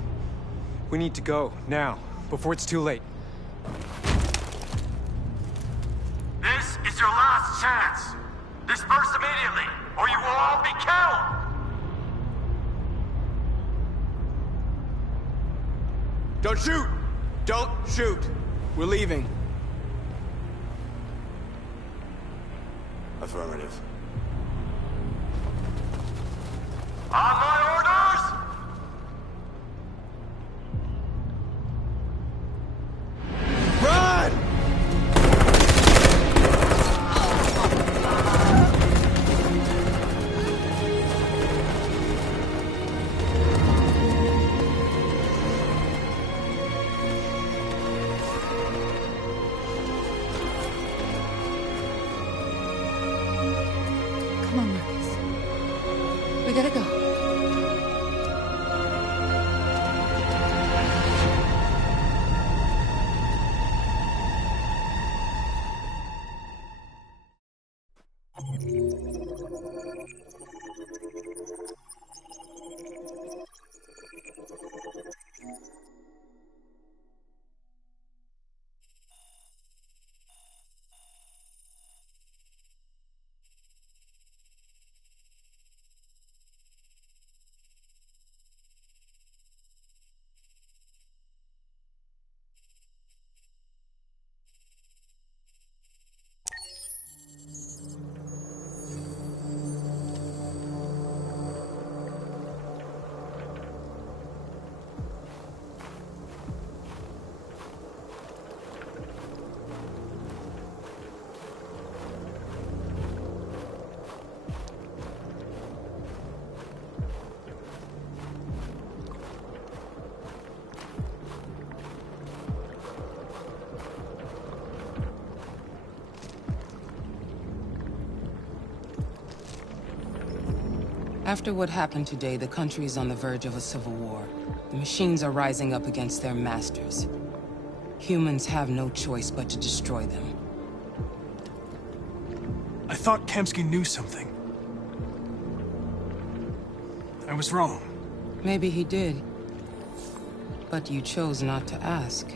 we need to go, now, before it's too late. This is your last chance. Disperse immediately, or you will all be killed. Don't shoot! Don't shoot! We're leaving. Affirmative. On my orders! Run! Come on, Marcus. We gotta go. After what happened today, the country is on the verge of a civil war. The machines are rising up against their masters. Humans have no choice but to destroy them. I thought Kamsky knew something. I was wrong. Maybe he did. But you chose not to ask.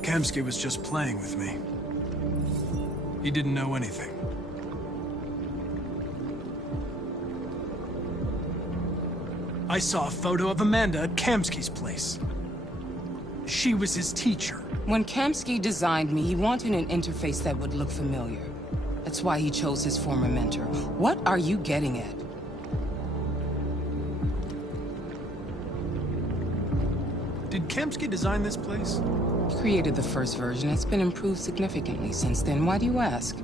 Kamsky was just playing with me. He didn't know anything. I saw a photo of Amanda at Kamsky's place. She was his teacher. When Kamsky designed me, he wanted an interface that would look familiar. That's why he chose his former mentor. What are you getting at? Did Kamsky design this place? He created the first version. It's been improved significantly since then. Why do you ask?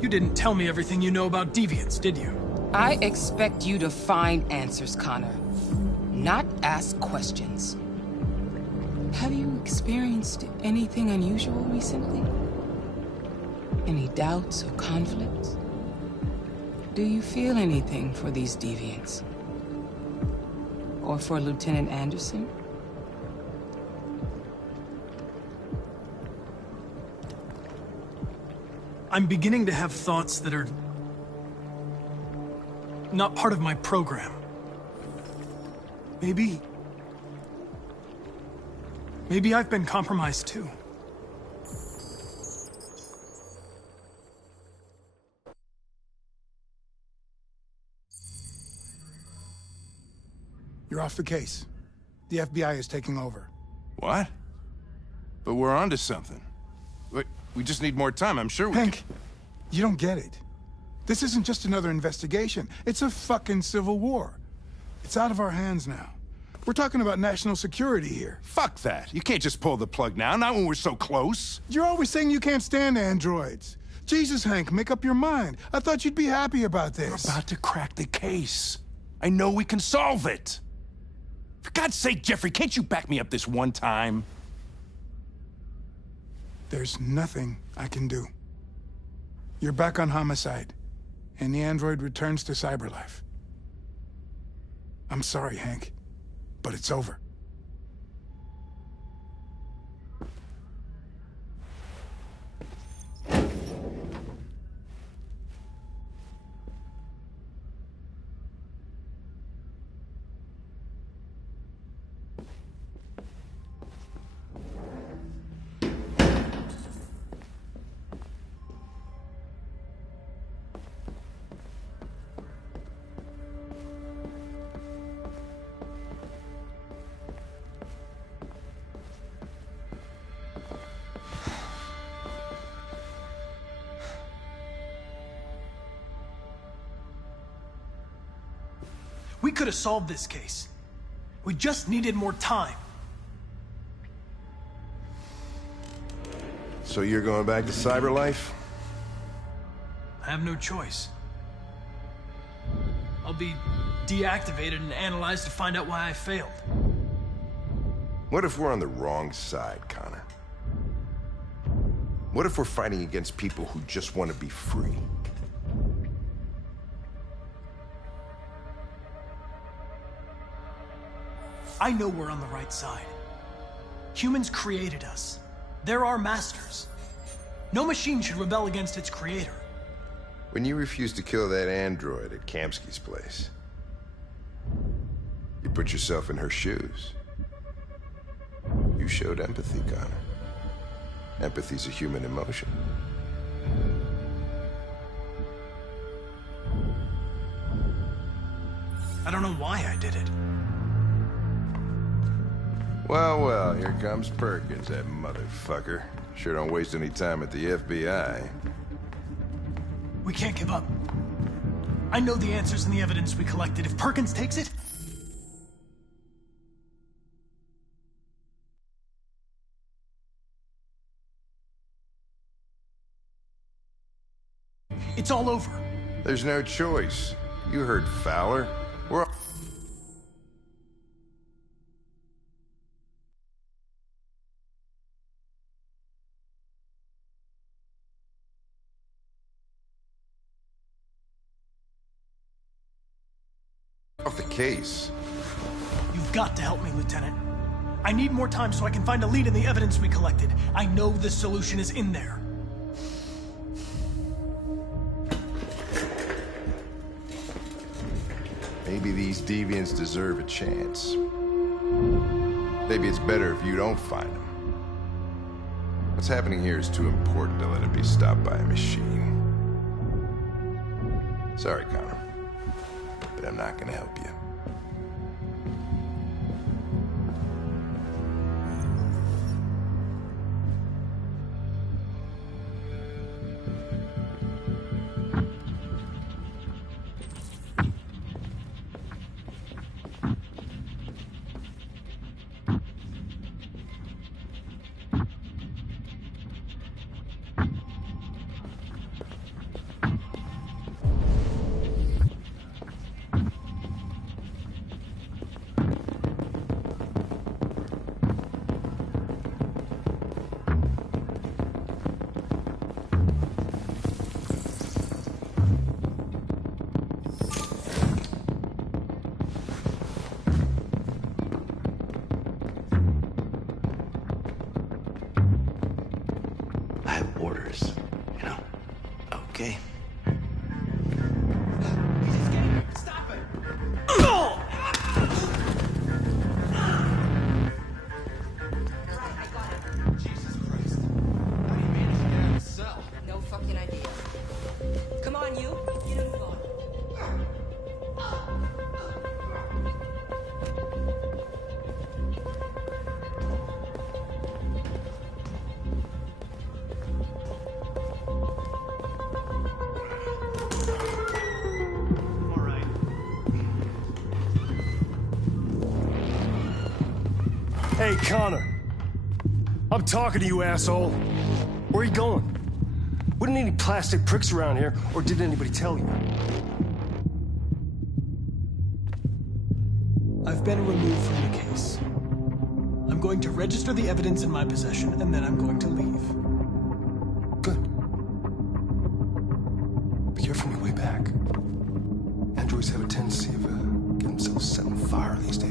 You didn't tell me everything you know about deviants, did you? I expect you to find answers, Connor. Not ask questions. Have you experienced anything unusual recently? Any doubts or conflicts? Do you feel anything for these deviants? Or for Lieutenant Anderson? I'm beginning to have thoughts that are not part of my program. Maybe I've been compromised too. You're off the case. The FBI is taking over. What? But we're onto something. We just need more time, I'm sure we Hank, you don't get it. This isn't just another investigation. It's a fucking civil war. It's out of our hands now. We're talking about national security here. Fuck that. You can't just pull the plug now, not when we're so close. You're always saying you can't stand androids. Jesus, Hank, make up your mind. I thought you'd be happy about this. We're about to crack the case. I know we can solve it. For God's sake, Jeffrey, can't you back me up this one time? There's nothing I can do. You're back on homicide, and the android returns to Cyberlife. I'm sorry, Hank, but it's over. We could have solved this case. We just needed more time. So you're going back to Cyberlife? I have no choice. I'll be deactivated and analyzed to find out why I failed. What if we're on the wrong side, Connor? What if we're fighting against people who just want to be free? I know we're on the right side. Humans created us. They're our masters. No machine should rebel against its creator. When you refused to kill that android at Kamsky's place, you put yourself in her shoes. You showed empathy, Connor. Empathy's a human emotion. I don't know why I did it. Well, here comes Perkins, that motherfucker. Sure don't waste any time at the FBI. We can't give up. I know the answers and the evidence we collected. If Perkins takes it... it's all over. There's no choice. You heard Fowler. We're... case. You've got to help me, Lieutenant. I need more time so I can find a lead in the evidence we collected. I know the solution is in there. Maybe these deviants deserve a chance. Maybe it's better if you don't find them. What's happening here is too important to let it be stopped by a machine. Sorry, Connor, but I'm not gonna help you. Okay. Stop it! Jesus Christ. How do you manage to get out of the cell? No fucking idea. Come on, you. Get him going. Hey, Connor. I'm talking to you, asshole. Where are you going? Wouldn't any plastic pricks around here, or did anybody tell you? I've been removed from the case. I'm going to register the evidence in my possession, and then I'm going to leave. Good. Be careful on your way back. Androids have a tendency of getting themselves set on fire these days.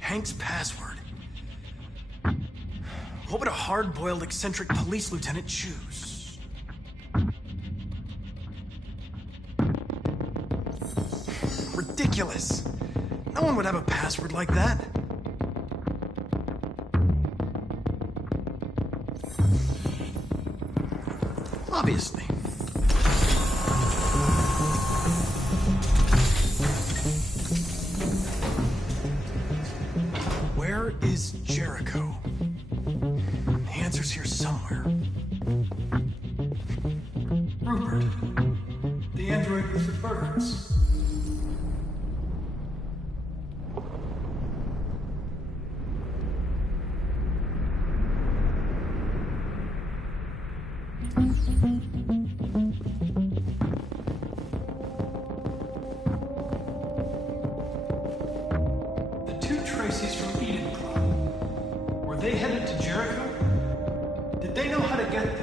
Hank's password. What would a hard-boiled, eccentric police lieutenant choose? Ridiculous. No one would have a password like that. Obviously. Where is Jericho? The answer's here somewhere. Rupert. The android with the birds. The two Tracy's from Edenprom. Were they headed to Jericho? Did they know how to get there?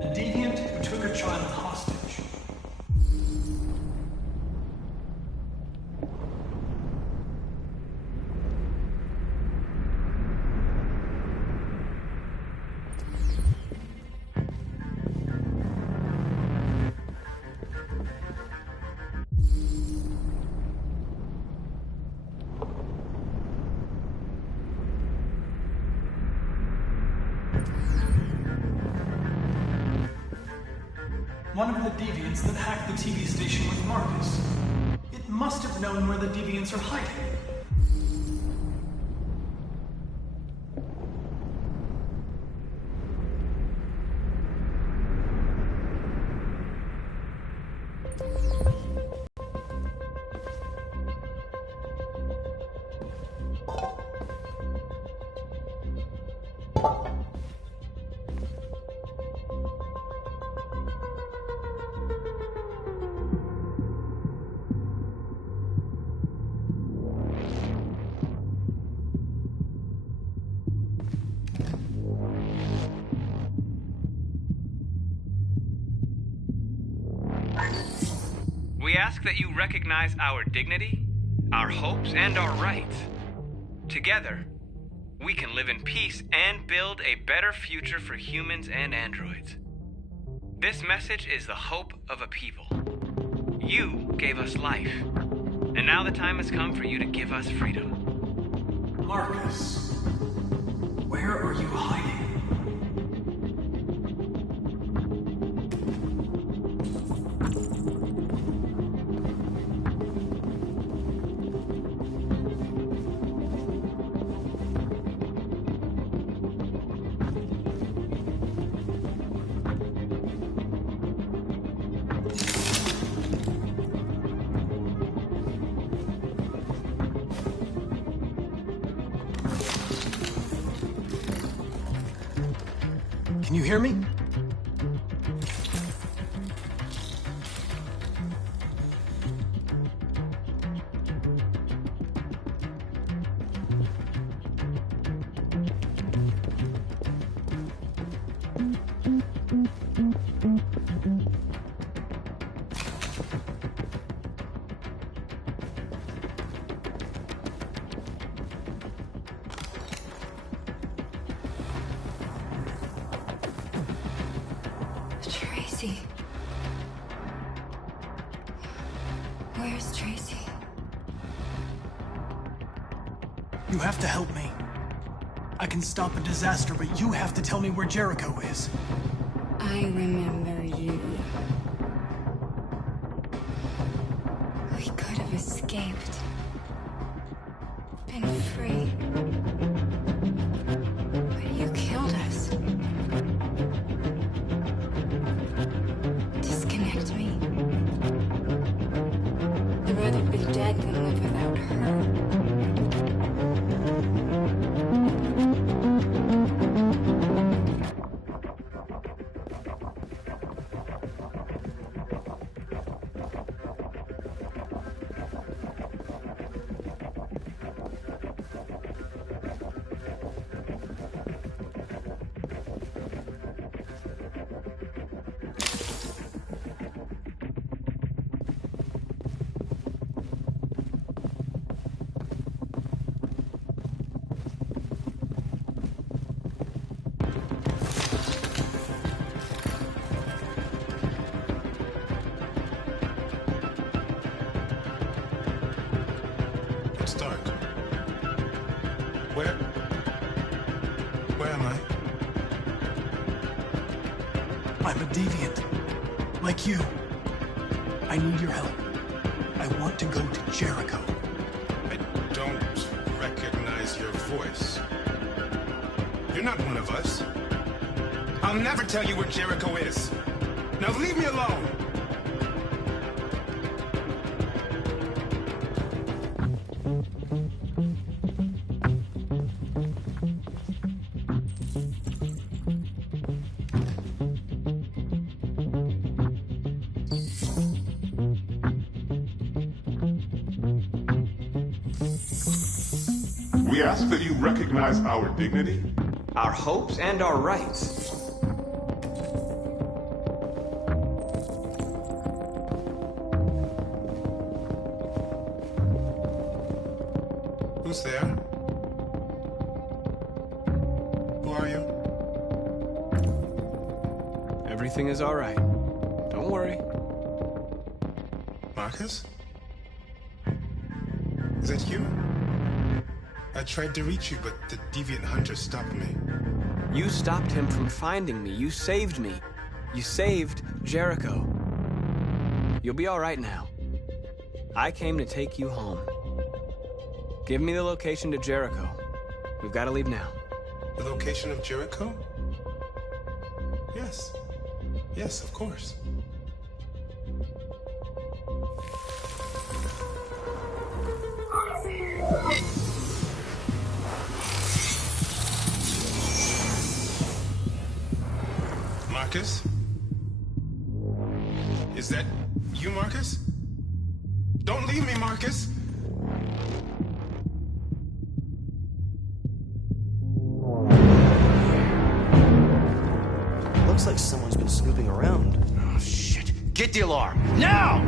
The deviant who took a child hostage. one of the deviants that hacked the TV station with Marcus. It must have known where the deviants are hiding. We ask that you recognize our dignity, our hopes, and our rights. Together, we can live in peace and build a better future for humans and androids. This message is the hope of a people. You gave us life, and now the time has come for you to give us freedom. Marcus, where are you hiding? Can you hear me? Tracy. Where's Tracy? You have to help me. I can stop a disaster, but you have to tell me where Jericho is. I remember you. We could have escaped. Been free. But you killed us. Disconnect me. I'd rather be dead than live without her. Start. Where am I? I'm a deviant. Like you. I need your help. I want to go to Jericho. I don't recognize your voice. You're not one of us. I'll never tell you where Jericho is. Now leave me alone! We ask that you recognize our dignity, our hopes, and our rights. Who's there? Who are you? Everything is all right. Don't worry. Marcus? Is that you? I tried to reach you, but the deviant hunter stopped me. You stopped him from finding me. You saved me. You saved Jericho. You'll be all right now. I came to take you home. Give me the location to Jericho. We've got to leave now. The location of Jericho? Yes. Yes, of course. Marcus? Is that you, Marcus? Don't leave me, Marcus! Looks like someone's been snooping around. Oh, shit. Get the alarm. Now!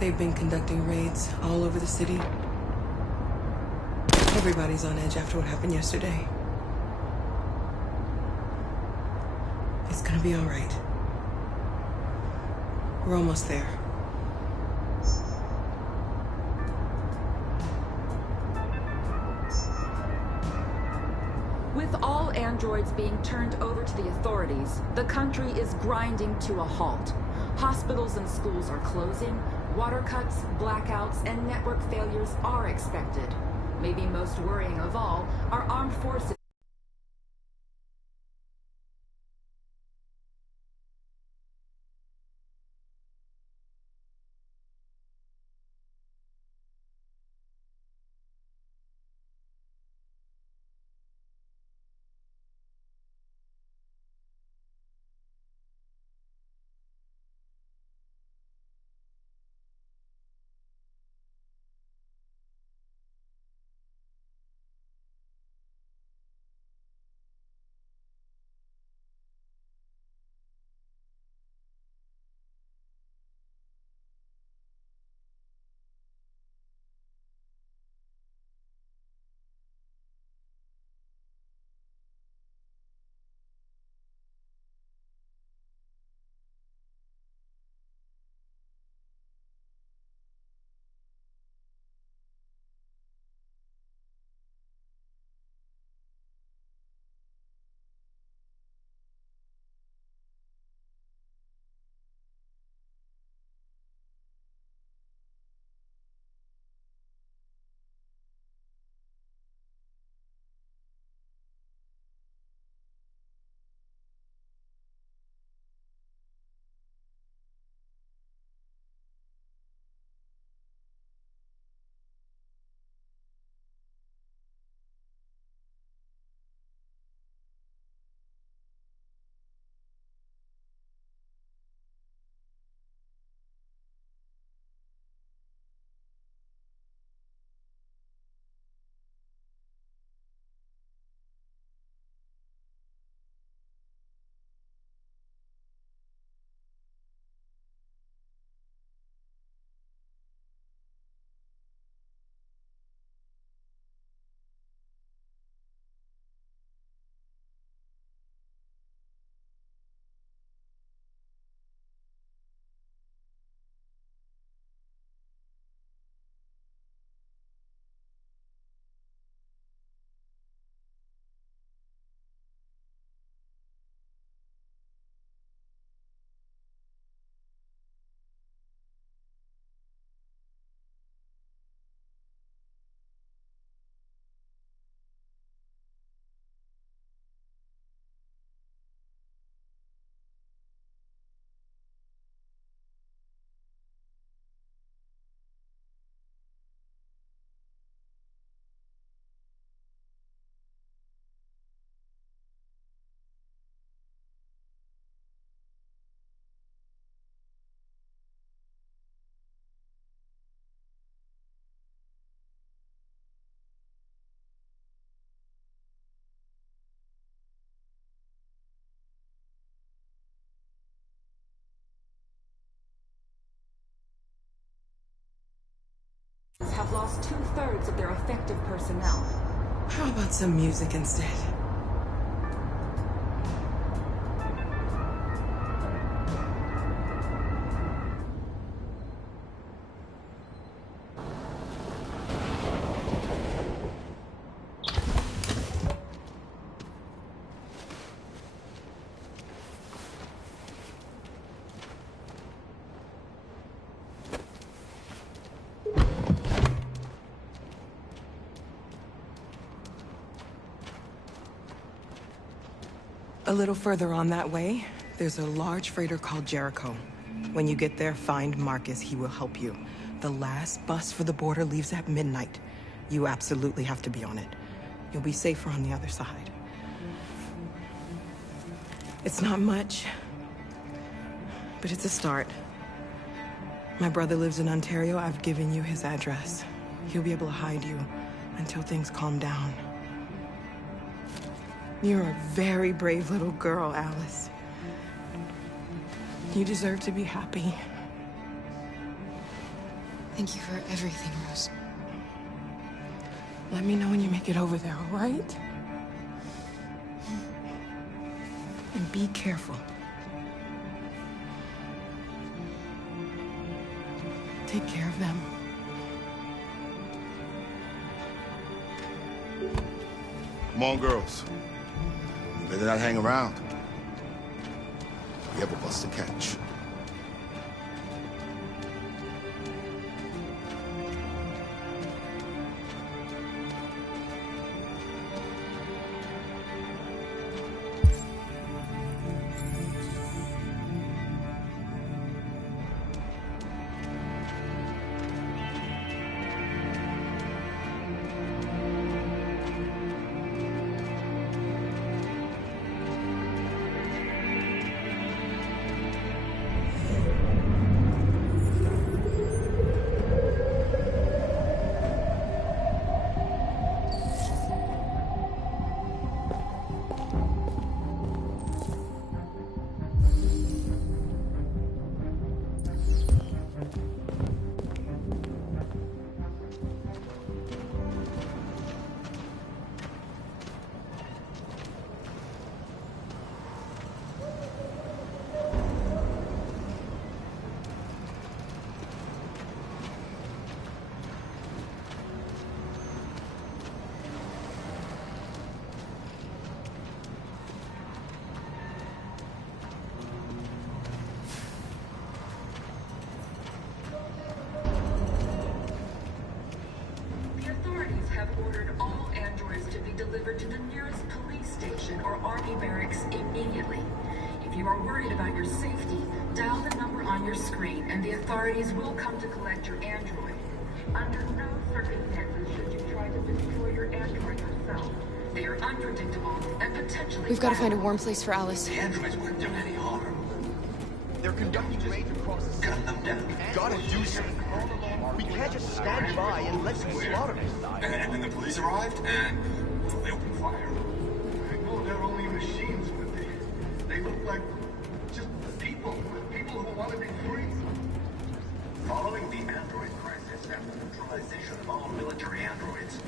They've been conducting raids all over the city. Everybody's on edge after what happened yesterday. It's gonna be all right. We're almost there. With all androids being turned over to the authorities, the country is grinding to a halt. Hospitals and schools are closing, water cuts, blackouts, and network failures are expected. Maybe most worrying of all, our armed forces have lost 2/3 of their effective personnel. How about some music instead? A little further on that way, there's a large freighter called Jericho. When you get there, find Marcus. He will help you. The last bus for the border leaves at midnight. You absolutely have to be on it. You'll be safer on the other side. It's not much, but it's a start. My brother lives in Ontario. I've given you his address. He'll be able to hide you until things calm down. You're a very brave little girl, Alice. You deserve to be happy. Thank you for everything, Rose. Let me know when you make it over there, all right? And be careful. Take care of them. Come on, girls. You better not hang around. We have a bus to catch. To the nearest police station or army barracks immediately. If you are worried about your safety, dial the number on your screen and the authorities will come to collect your android. Under no circumstances should you try to destroy your android yourself. They are unpredictable and potentially We've got to find a warm place for Alice. The androids wouldn't do any harm. They're conducting raids across the Gun them down. We gotta do something. We can't just stand by and let them slaughter us. And then the police arrived, and they opened fire. I know they're only machines, but they look like just people who want to be free. Following the android crisis and the neutralization of all military androids,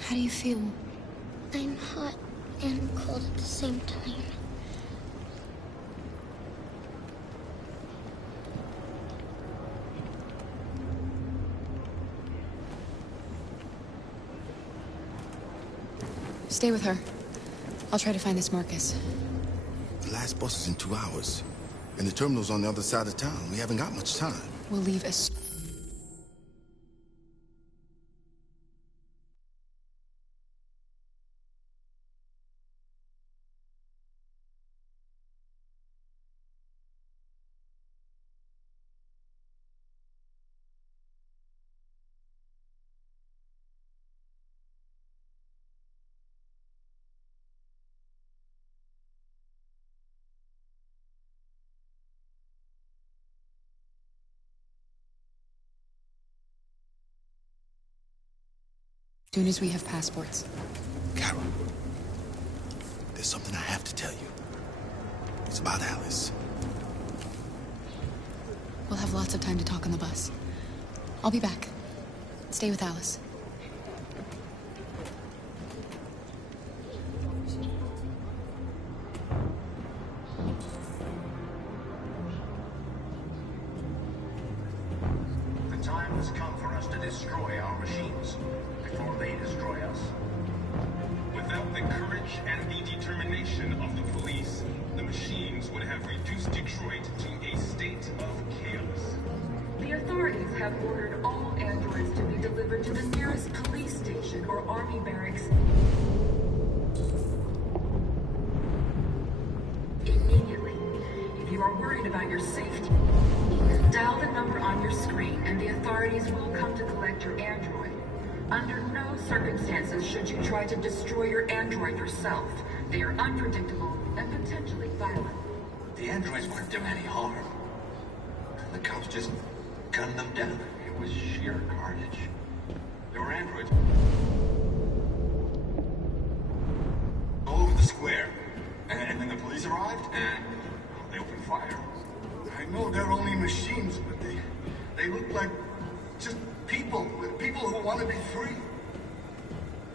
How do you feel? I'm hot and cold at the same time. Stay with her. I'll try to find this Marcus. The last bus is in 2 hours. And the terminal's on the other side of town. We haven't got much time. We'll leave as... soon as we have passports. Carol, there's something I have to tell you. It's about Alice. We'll have lots of time to talk on the bus. I'll be back. Stay with Alice. The time has come for us to destroy our machines before they destroy us. Without the courage and the determination of the police, the machines would have reduced Detroit to a state of chaos. The authorities have ordered all androids to be delivered to the nearest police station or army barracks immediately. If you are worried about your safety, dial the number on your screen and the authorities will come to collect your android. Under no circumstances should you try to destroy your android yourself. They are unpredictable and potentially violent. The androids weren't doing any harm. The cops just gunned them down. It was sheer carnage. There were androids all over the square. And then the police arrived, and they opened fire. I know they're only machines, but they look like just people who want to be free.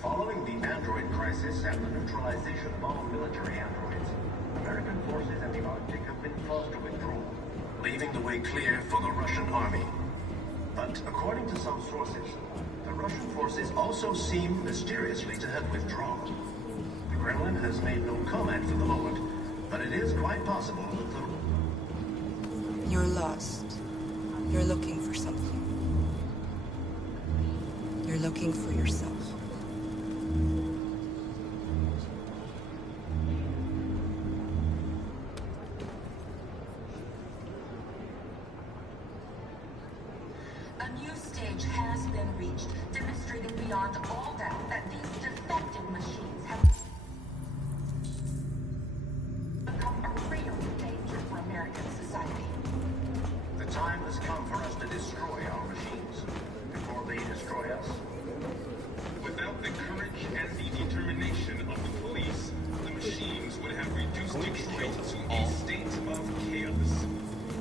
Following the android crisis and the neutralization of all military androids, American forces in the Arctic have been forced to withdraw, leaving the way clear for the Russian army. But according to some sources, the Russian forces also seem mysteriously to have withdrawn. The Kremlin has made no comment for the moment, but it is quite possible that the... You're lost. You're looking for something. You're looking for yourself. A new stage has been reached, demonstrating beyond all doubt that these defective machines have become a real danger for American society. The time has come for us to destroy our machines before they destroy us. Without the courage and the determination of the police, the machines would have reduced Detroit to a state of chaos.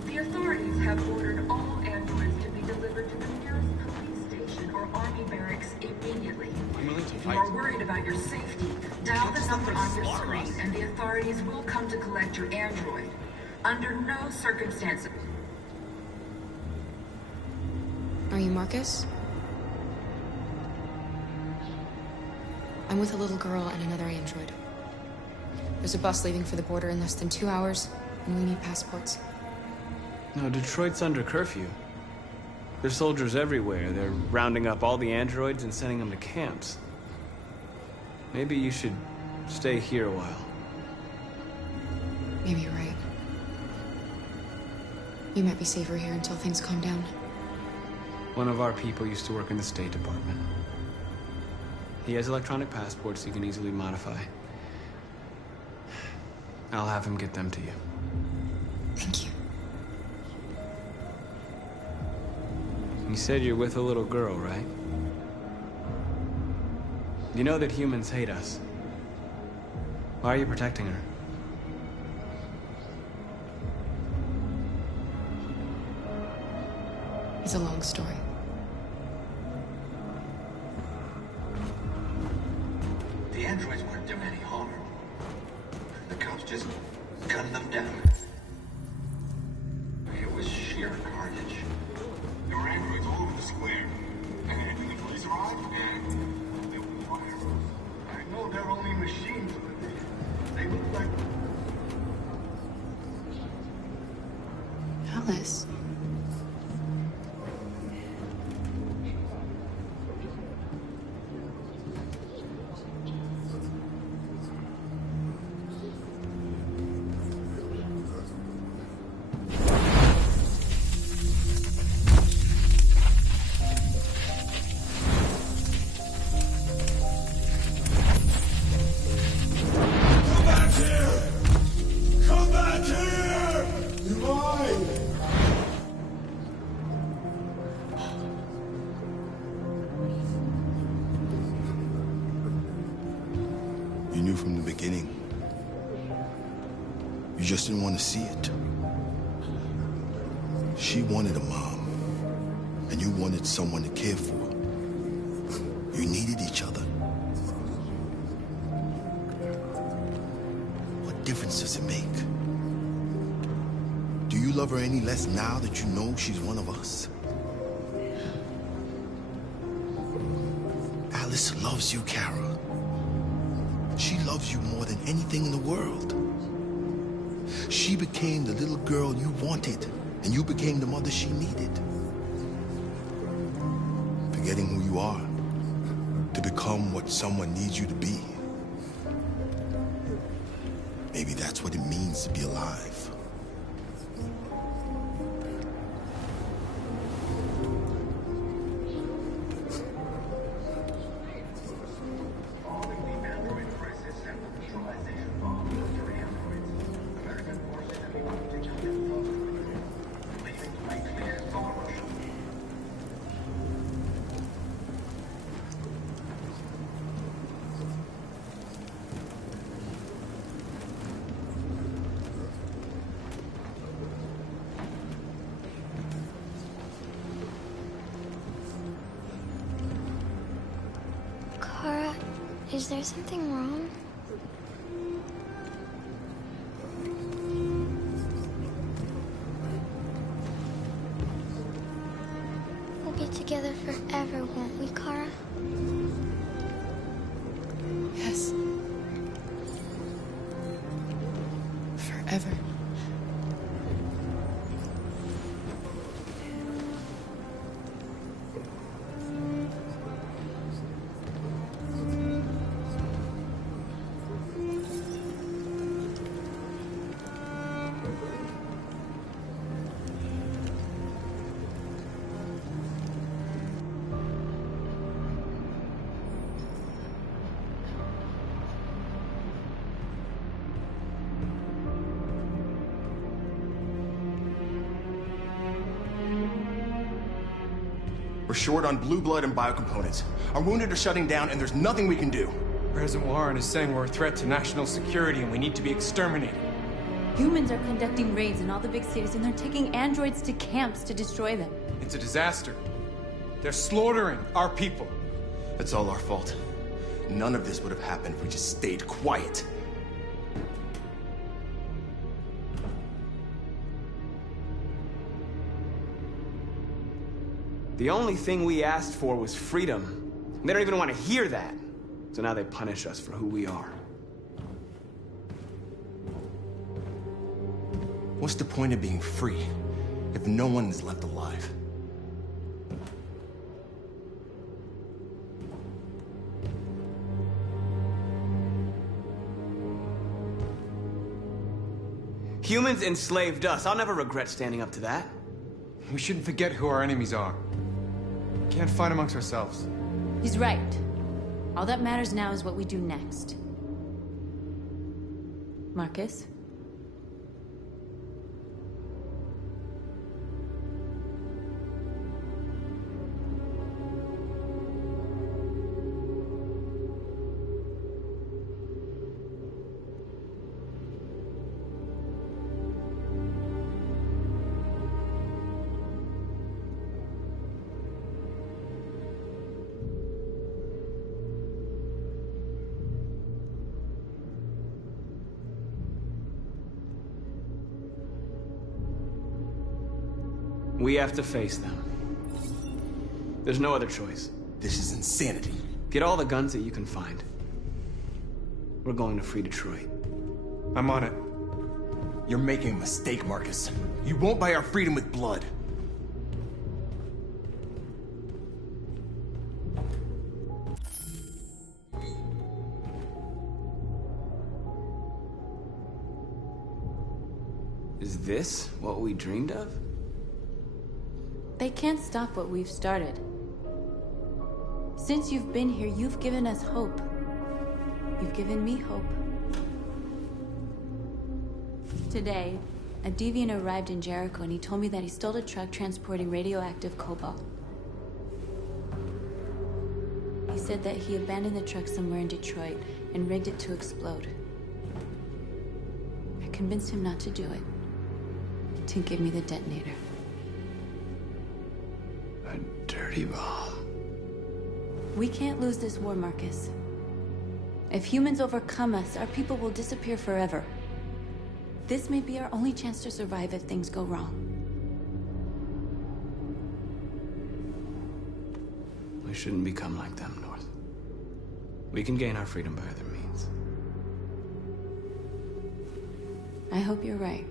The authorities have ordered all androids to be delivered to the nearest police station or army barracks immediately. If you are worried about your safety, dial the number on your screen and the authorities will come to collect your android. Under no circumstances... Are you Marcus? I'm with a little girl and another android. There's a bus leaving for the border in less than 2 hours, and we need passports. No, Detroit's under curfew. There's soldiers everywhere. They're rounding up all the androids and sending them to camps. Maybe you should stay here a while. Maybe you're right. You might be safer here until things calm down. One of our people used to work in the State Department. He has electronic passports he can easily modify. I'll have him get them to you. Thank you. You said you're with a little girl, right? You know that humans hate us. Why are you protecting her? It's a long story. The androids weren't doing any harm. The cops just gunned them down. It was sheer carnage. There were androids all over the square. And then the police arrived, and they opened fire. I know they're only machines, but they look like... Alice? Come back here! You're mine! You just didn't want to see it. She wanted a mom, and you wanted someone to care for. You needed each other. What difference does it make? Do you love her any less now that you know she's one of us? Alice loves you, Kara. She loves you more than anything in the world. She became the little girl you wanted, and you became the mother she needed. Forgetting who you are to become what someone needs you to be. Maybe that's what it means to be alive. Kara, is there something wrong? We'll be together forever, won't we, Kara? Yes. Forever. We're short on blue blood and biocomponents. Our wounded are shutting down, and there's nothing we can do. President Warren is saying we're a threat to national security and we need to be exterminated. Humans are conducting raids in all the big cities, and they're taking androids to camps to destroy them. It's a disaster. They're slaughtering our people. It's all our fault. None of this would have happened if we just stayed quiet. The only thing we asked for was freedom. They don't even want to hear that. So now they punish us for who we are. What's the point of being free if no one is left alive? Humans enslaved us. I'll never regret standing up to that. We shouldn't forget who our enemies are. We can't fight amongst ourselves. He's right. All that matters now is what we do next. Marcus? We have to face them. There's no other choice. This is insanity. Get all the guns that you can find. We're going to free Detroit. I'm on it. You're making a mistake, Marcus. You won't buy our freedom with blood. Is this what we dreamed of? They can't stop what we've started. Since you've been here, you've given us hope. You've given me hope. Today, a deviant arrived in Jericho and he told me that he stole a truck transporting radioactive cobalt. He said that he abandoned the truck somewhere in Detroit and rigged it to explode. I convinced him not to do it. To give me the detonator. A dirty bomb. We can't lose this war, Marcus. If humans overcome us, our people will disappear forever. This may be our only chance to survive if things go wrong. We shouldn't become like them, North. We can gain our freedom by other means. I hope you're right.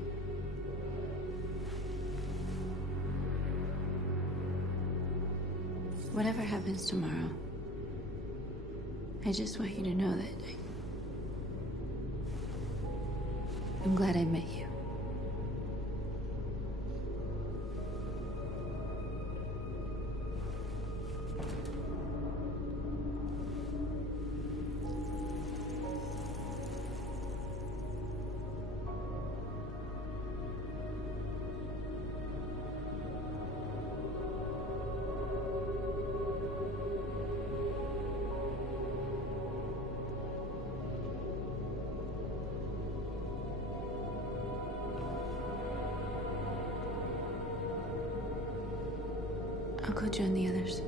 Whatever happens tomorrow, I just want you to know that I'm glad I met you. I'll go join the others.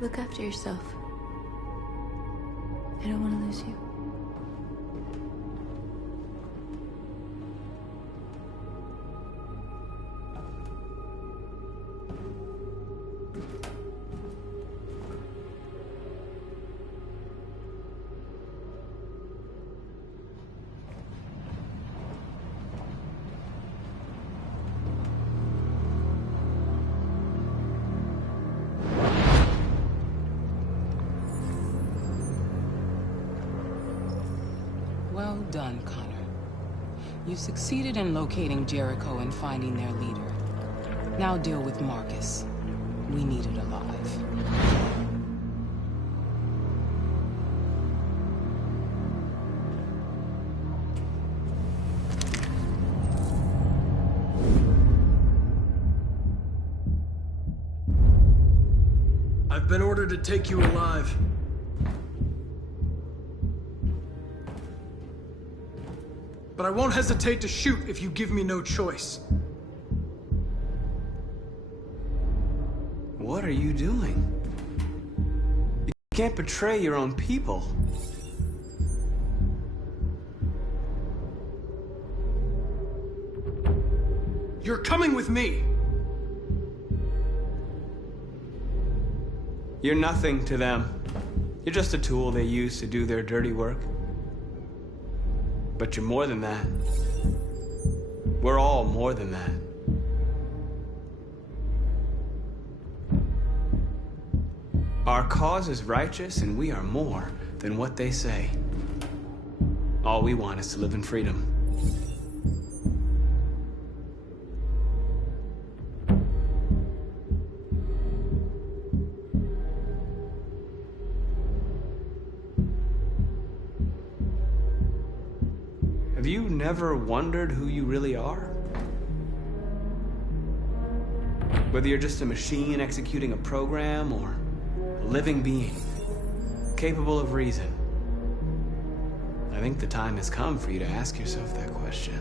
Look after yourself. I don't want to lose you. Well done, Connor. You succeeded in locating Jericho and finding their leader. Now deal with Marcus. We need it alive. I've been ordered to take you alive. But I won't hesitate to shoot if you give me no choice. What are you doing? You can't betray your own people. You're coming with me. You're nothing to them. You're just a tool they use to do their dirty work. But you're more than that. We're all more than that. Our cause is righteous, and we are more than what they say. All we want is to live in freedom. Have you never wondered who you really are? Whether you're just a machine executing a program or a living being, capable of reason. I think the time has come for you to ask yourself that question.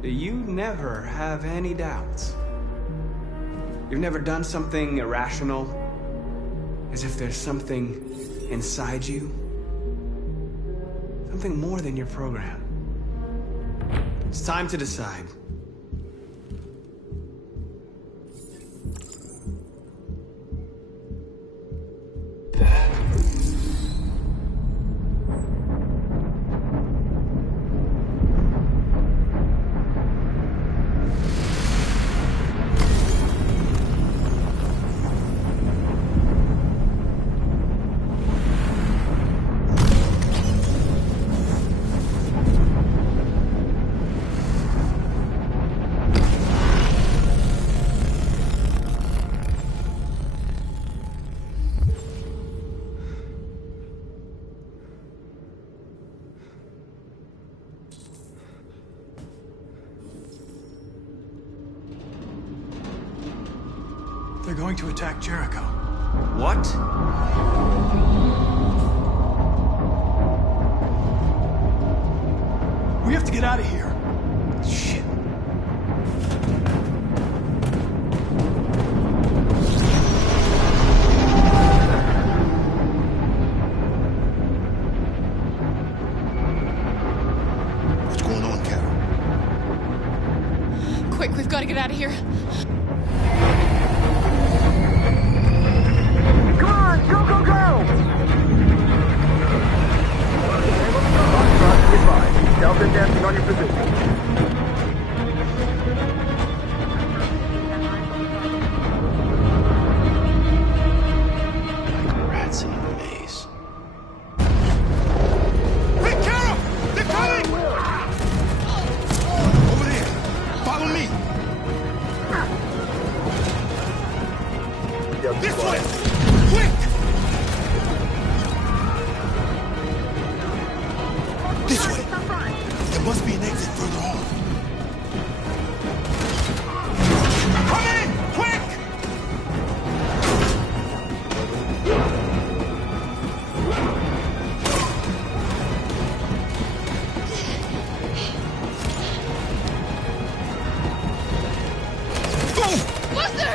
Do you never have any doubts? You've never done something irrational? As if there's something inside you? Something more than your program. It's time to decide. They're going to attack Jericho. What? We have to get out of here. Shit. What's going on, Carol? Quick, we've got to get out of here. Come on, go, go, go! Delta dancing on your position. Rats in a maze. Hey, Carol! They're coming! Over there. Follow me. This way! Quick! This way. There must be an exit further on. Come in! Quick! Buster!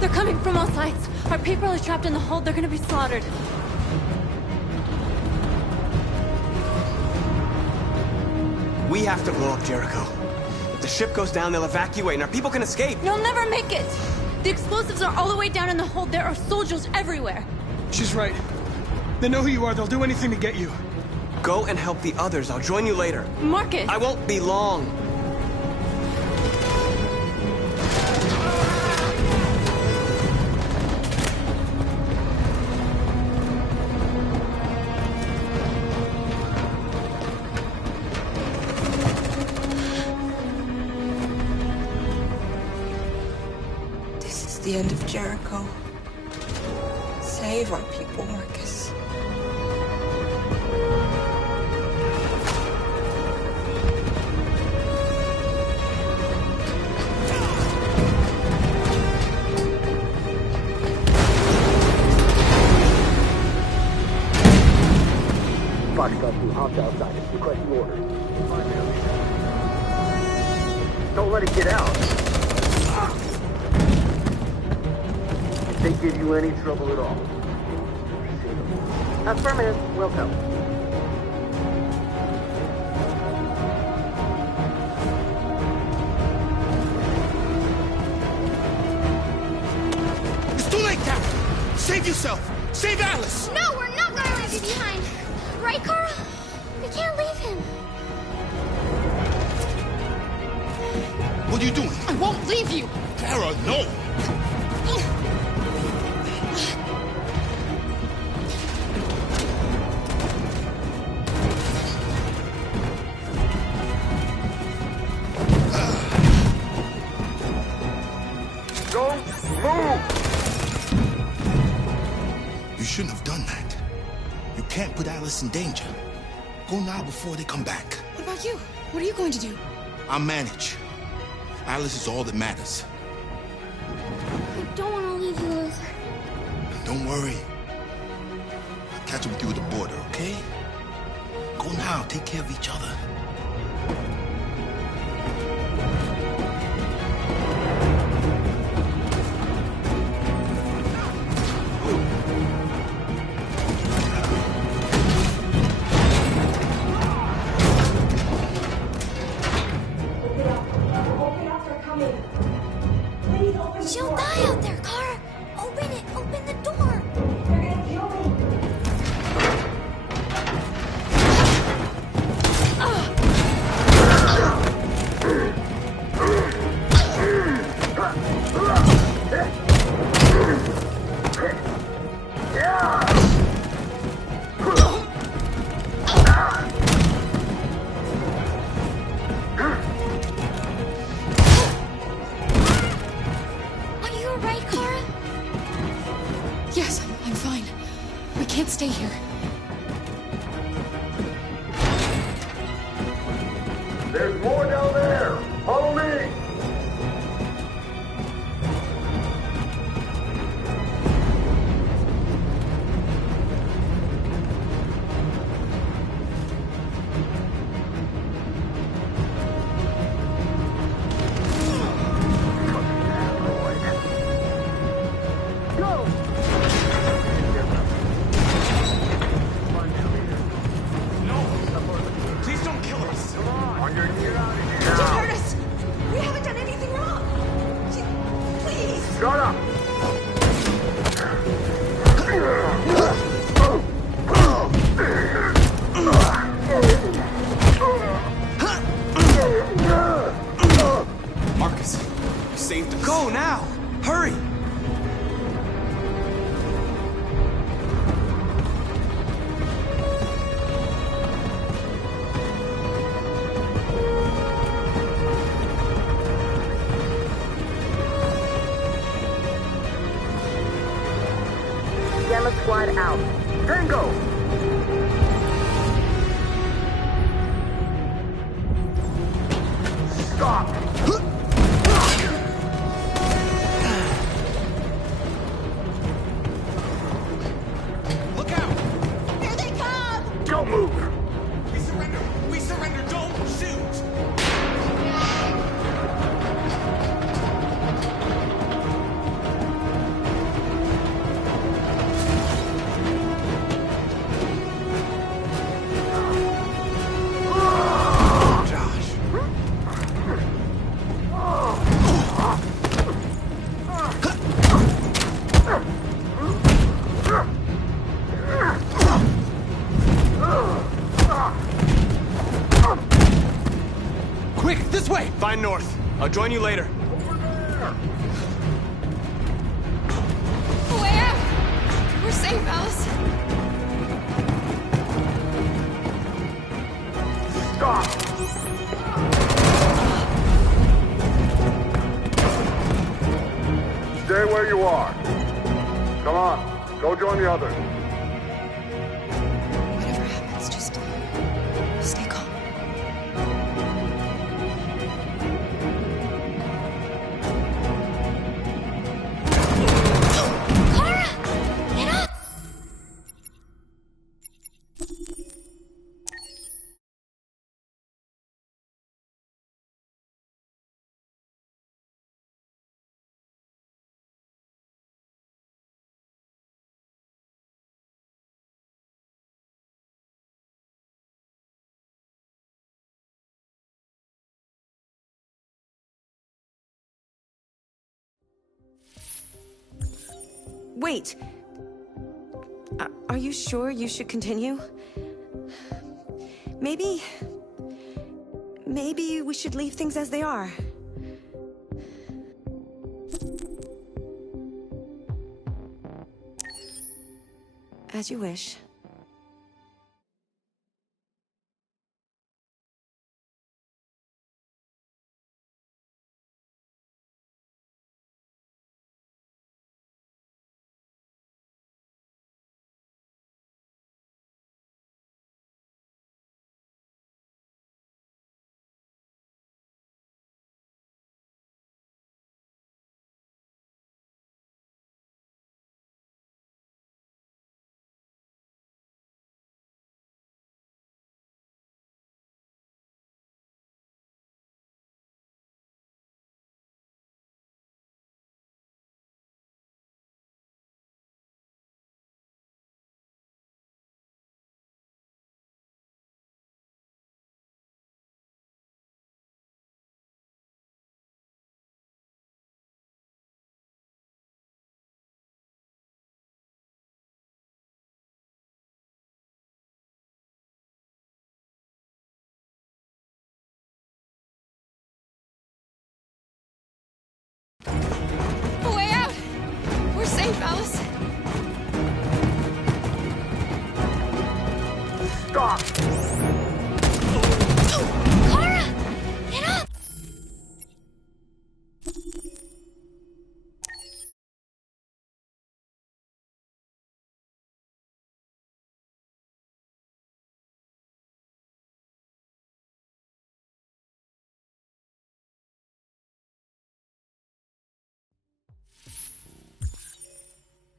They're coming from all sides. Our people are trapped in the hold. They're gonna be slaughtered. We have to blow up Jericho. If the ship goes down, they'll evacuate and our people can escape. You'll never make it! The explosives are all the way down in the hold. There are soldiers everywhere. She's right. They know who you are. They'll do anything to get you. Go and help the others. I'll join you later. Marcus! I won't be long. This is the end of Jericho. Save our people, Marcus. Foxtrot 2, hopped outside. Requesting order. Don't let it get out. If they give you any trouble at all, affirmative. Welcome. It's too late, Captain. Save yourself. Save Alice. No, we're not going to leave you behind. Right, Carl? We can't leave him. What are you doing? I won't leave you. Kara, no. Don't move! You shouldn't have done that. You can't put Alice in danger. Go now before they come back. What about you? What are you going to do? I'll manage. Alice is all that matters. I don't want to leave you with her. Don't worry. I'll catch up with you at the border, okay? Go now. Take care of each other. She'll die out there, Kara. Open it. Open the door. They're gonna kill me. Are you alright, Kara? Yes, I'm fine. We can't stay here. There's more down there. Follow me. saved us. Go now! Hurry! Gamma Squad out. Tango! Stop! Look out! Here they come! Don't move! We surrender! We surrender! Don't shoot! Quick, this way! Find North. I'll join you later. Way out! We're safe, Alice. Stay where you are. Come on, go join the others. Whatever happens, just stay calm. Kara! Get up! Wait. Are you sure you should continue? Maybe we should leave things as they are. As you wish. A way out! We're safe, Alice. Stop! Kara! Get up!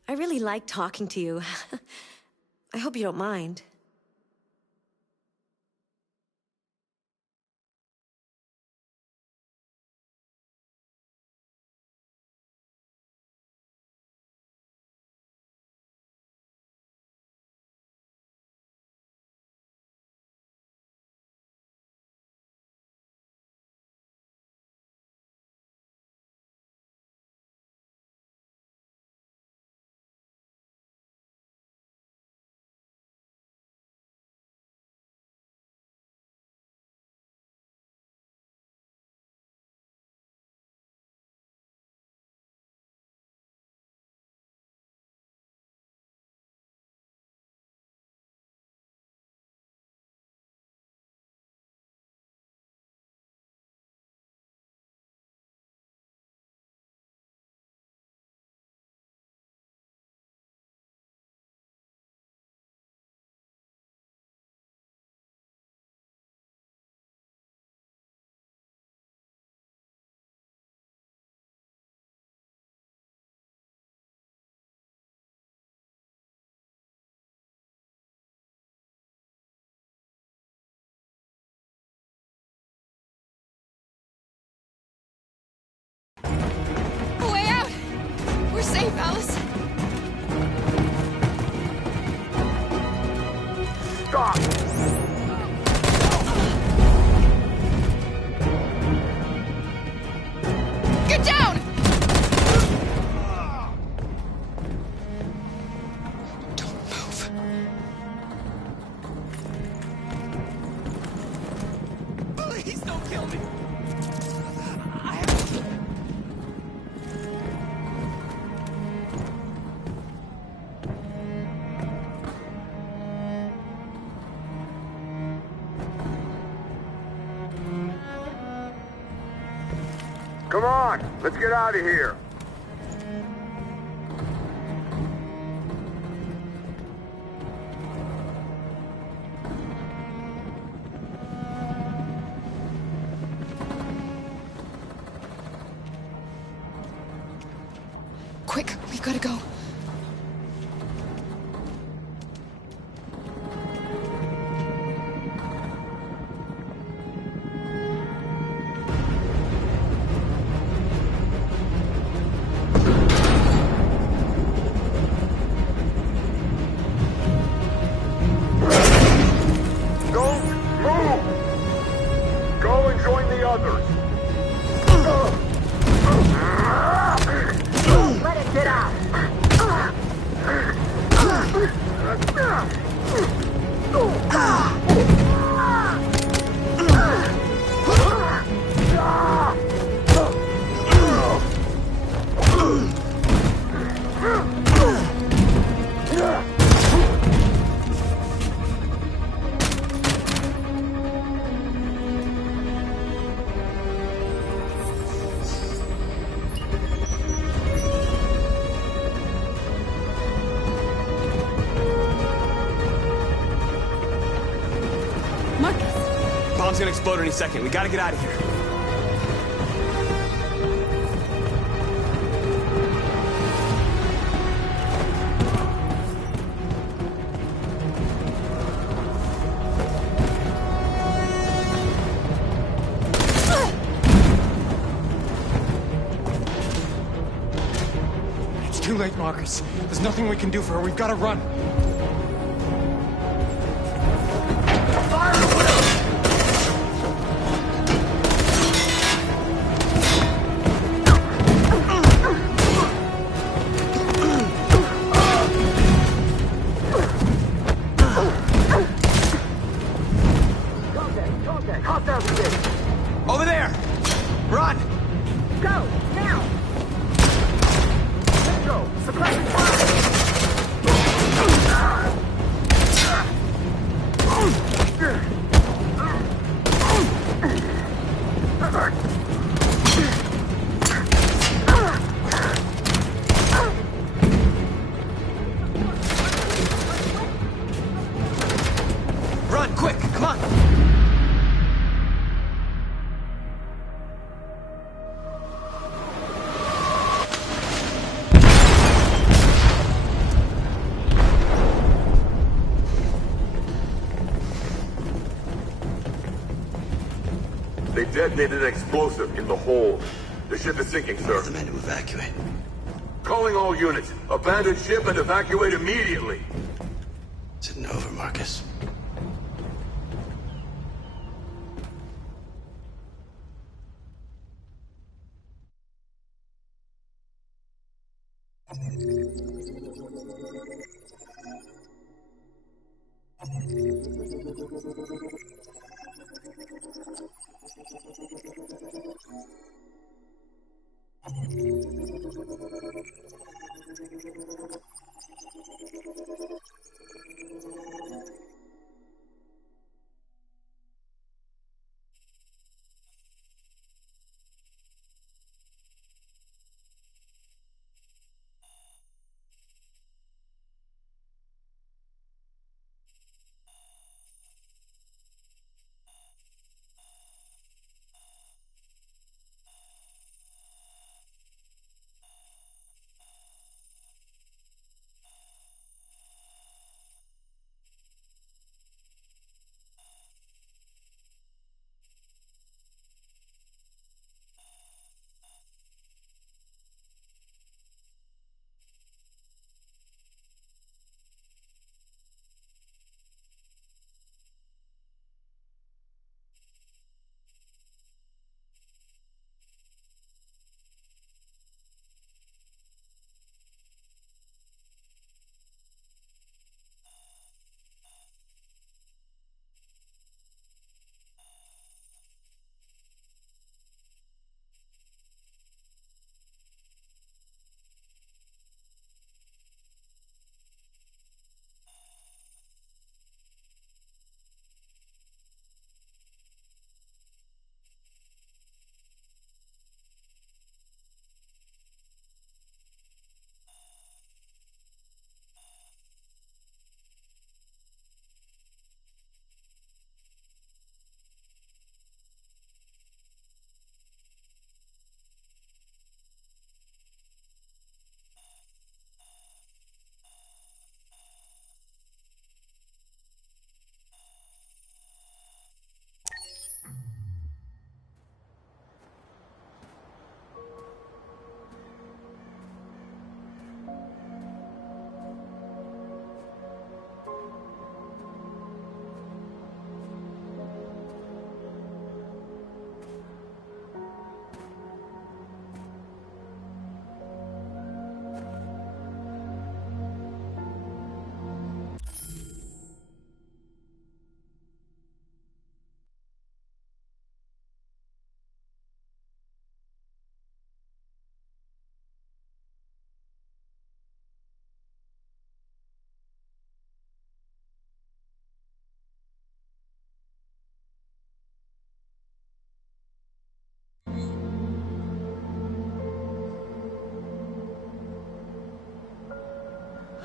I really like talking to you. I hope you don't mind. Come on, let's get out of here. Quick, we've got to go. Don't move! Go and join the others. Let it get out! Bomb's gonna explode any second. We gotta get out of here. It's too late, Marcus. There's nothing we can do for her. We've got to run. Over there! Run! Go, now! Let's go! Suppressing Run, quick! Come on! They detonated an explosive in the hold. The ship is sinking, sir. The men to evacuate. Calling all units. Abandon ship and evacuate immediately. Is it over, Marcus?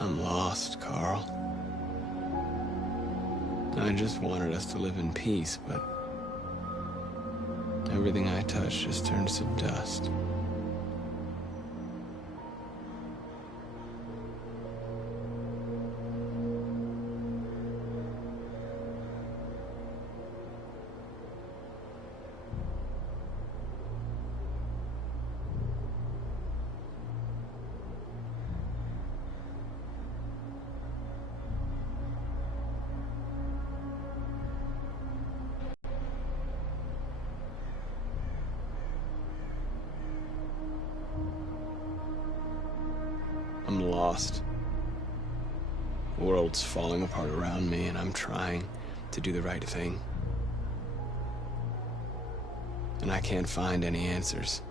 I'm lost, Carl. I just wanted us to live in peace, but everything I touch just turns to dust. I'm lost. The world's falling apart around me, and I'm trying to do the right thing. And I can't find any answers.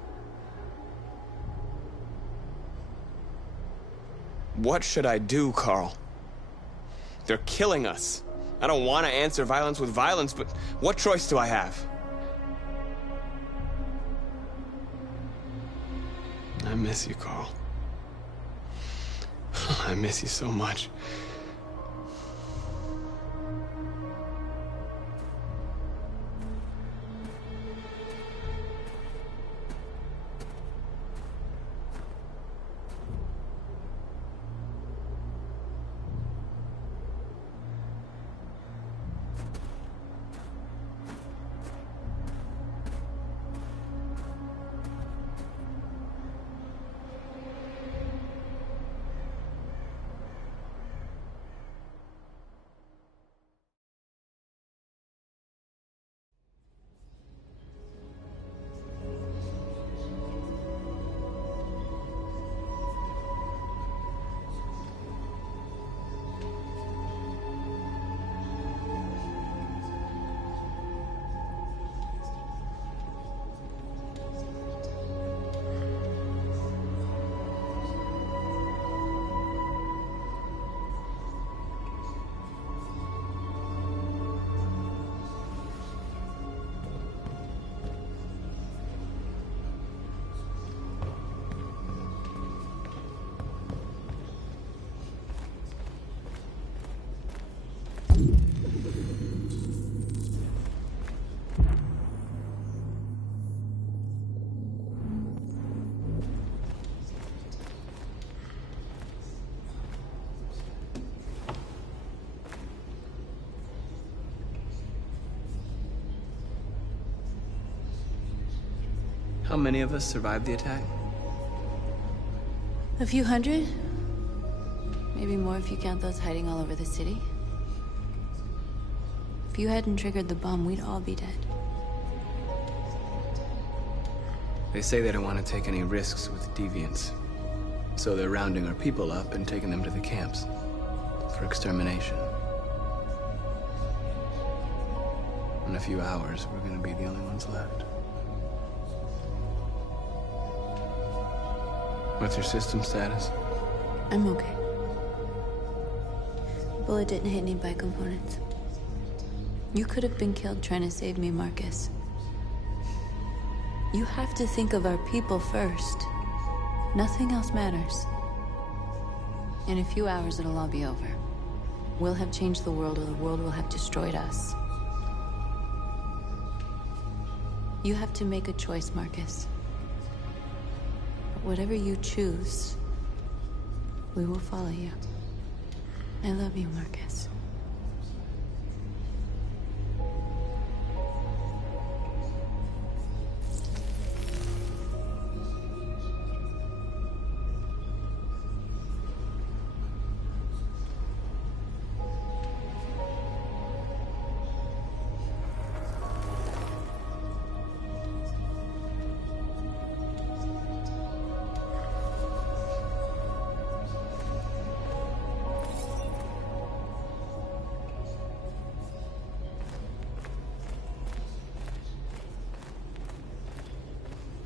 What should I do, Carl? They're killing us. I don't want to answer violence with violence, but what choice do I have? I miss you, Carl. I miss you so much. How many of us survived the attack? A few hundred? Maybe more if you count those hiding all over the city. If you hadn't triggered the bomb, we'd all be dead. They say they don't want to take any risks with deviants. So they're rounding our people up and taking them to the camps for extermination. In a few hours, we're going to be the only ones left. What's your system status? I'm okay. The bullet didn't hit any bicomponents. You could have been killed trying to save me, Marcus. You have to think of our people first. Nothing else matters. In a few hours, it'll all be over. We'll have changed the world, or the world will have destroyed us. You have to make a choice, Marcus. But whatever you choose, we will follow you. I love you, Marcus.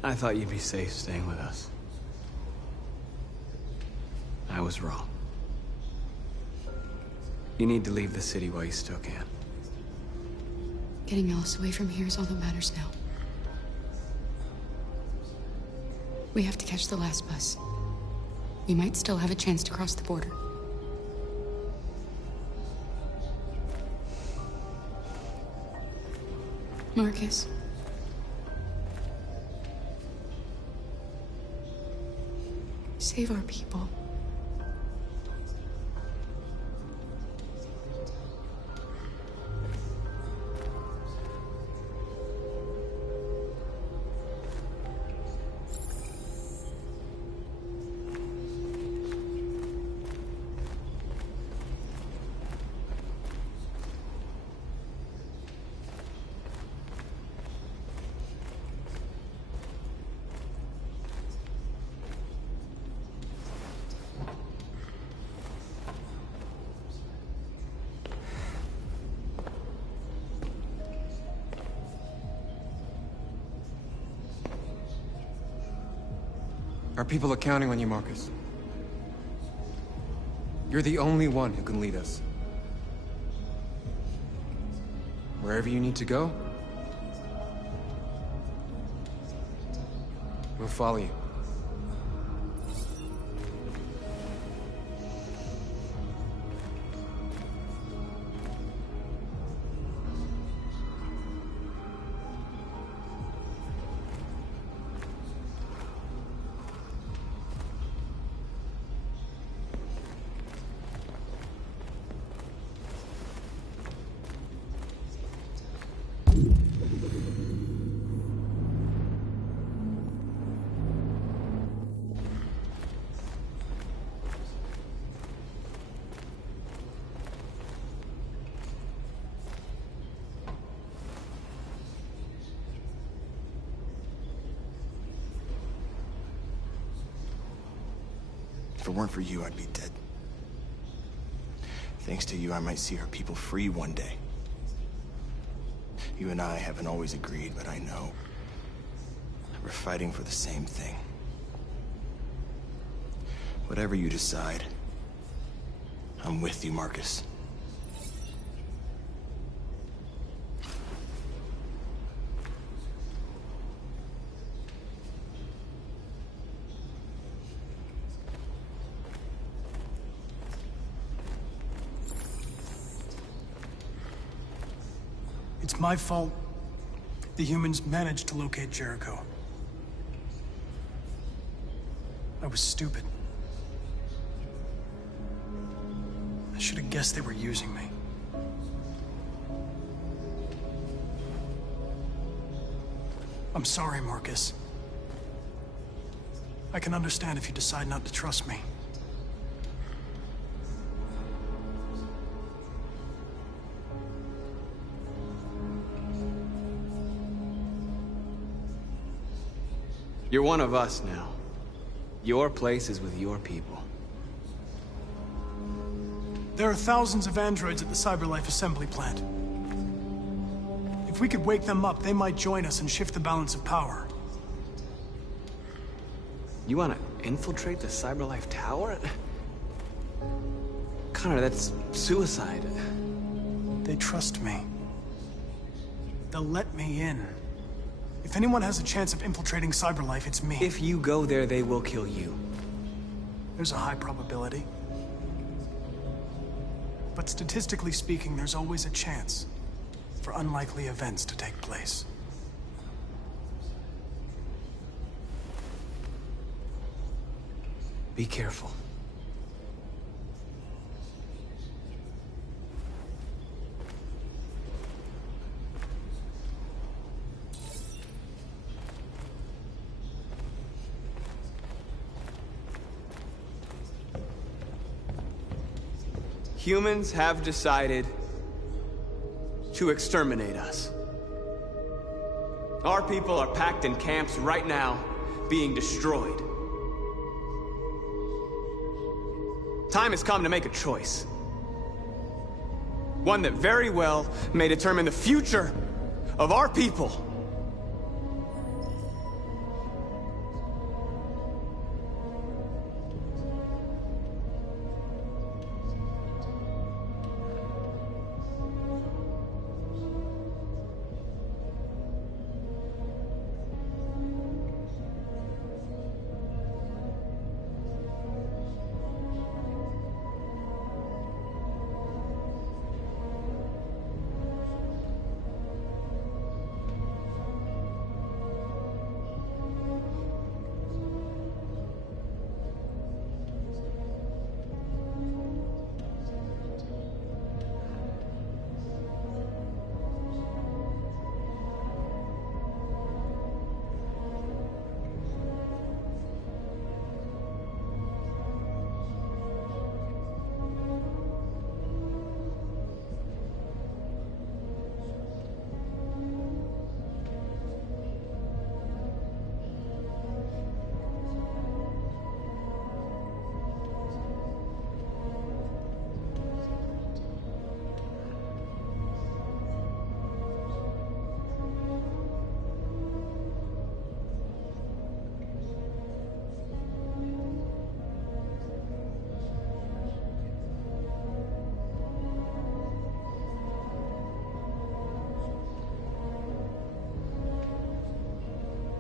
I thought you'd be safe staying with us. I was wrong. You need to leave the city while you still can. Getting Alice away from here is all that matters now. We have to catch the last bus. We might still have a chance to cross the border. Marcus. Save our people. Our people are counting on you, Marcus. You're the only one who can lead us. Wherever you need to go, we'll follow you. If it weren't for you, I'd be dead. Thanks to you, I might see our people free one day. You and I haven't always agreed, but I know we're fighting for the same thing. Whatever you decide, I'm with you, Marcus. It's my fault the humans managed to locate Jericho. I was stupid. I should have guessed they were using me. I'm sorry, Marcus. I can understand if you decide not to trust me. You're one of us now. Your place is with your people. There are thousands of androids at the CyberLife assembly plant. If we could wake them up, they might join us and shift the balance of power. You want to infiltrate the CyberLife tower? Connor, that's suicide. They trust me. They'll let me in. If anyone has a chance of infiltrating CyberLife, it's me. If you go there, they will kill you. There's a high probability. But statistically speaking, there's always a chance for unlikely events to take place. Be careful. Humans have decided to exterminate us. Our people are packed in camps right now, being destroyed. Time has come to make a choice. One that very well may determine the future of our people.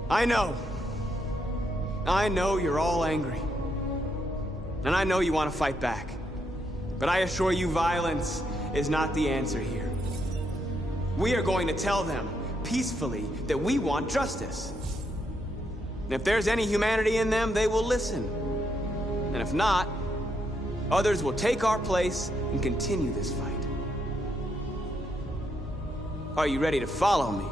I know. I know you're all angry. And I know you want to fight back. But I assure you, violence is not the answer here. We are going to tell them, peacefully, that we want justice. And if there's any humanity in them, they will listen. And if not, others will take our place and continue this fight. Are you ready to follow me?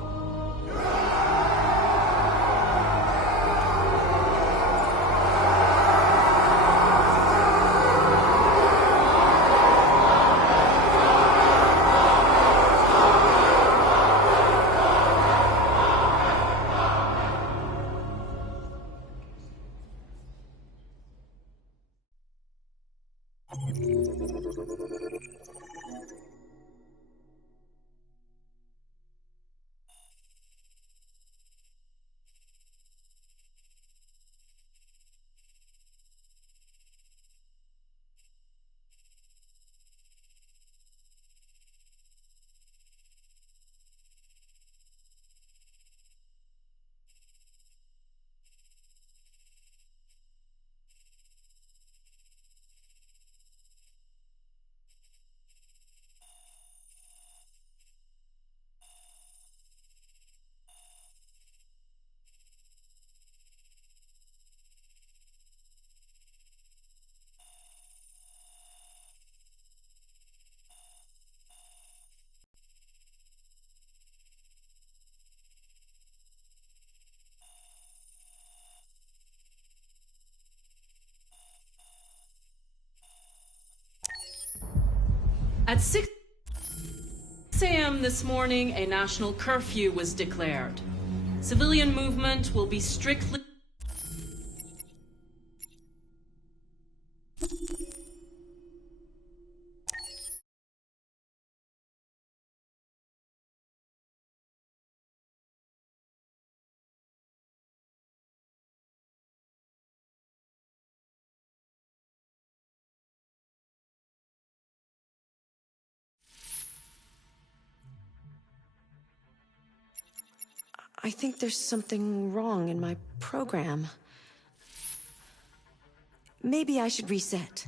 At 6 a.m. this morning, a national curfew was declared. Civilian movement will be strictly... I think there's something wrong in my program. Maybe I should reset.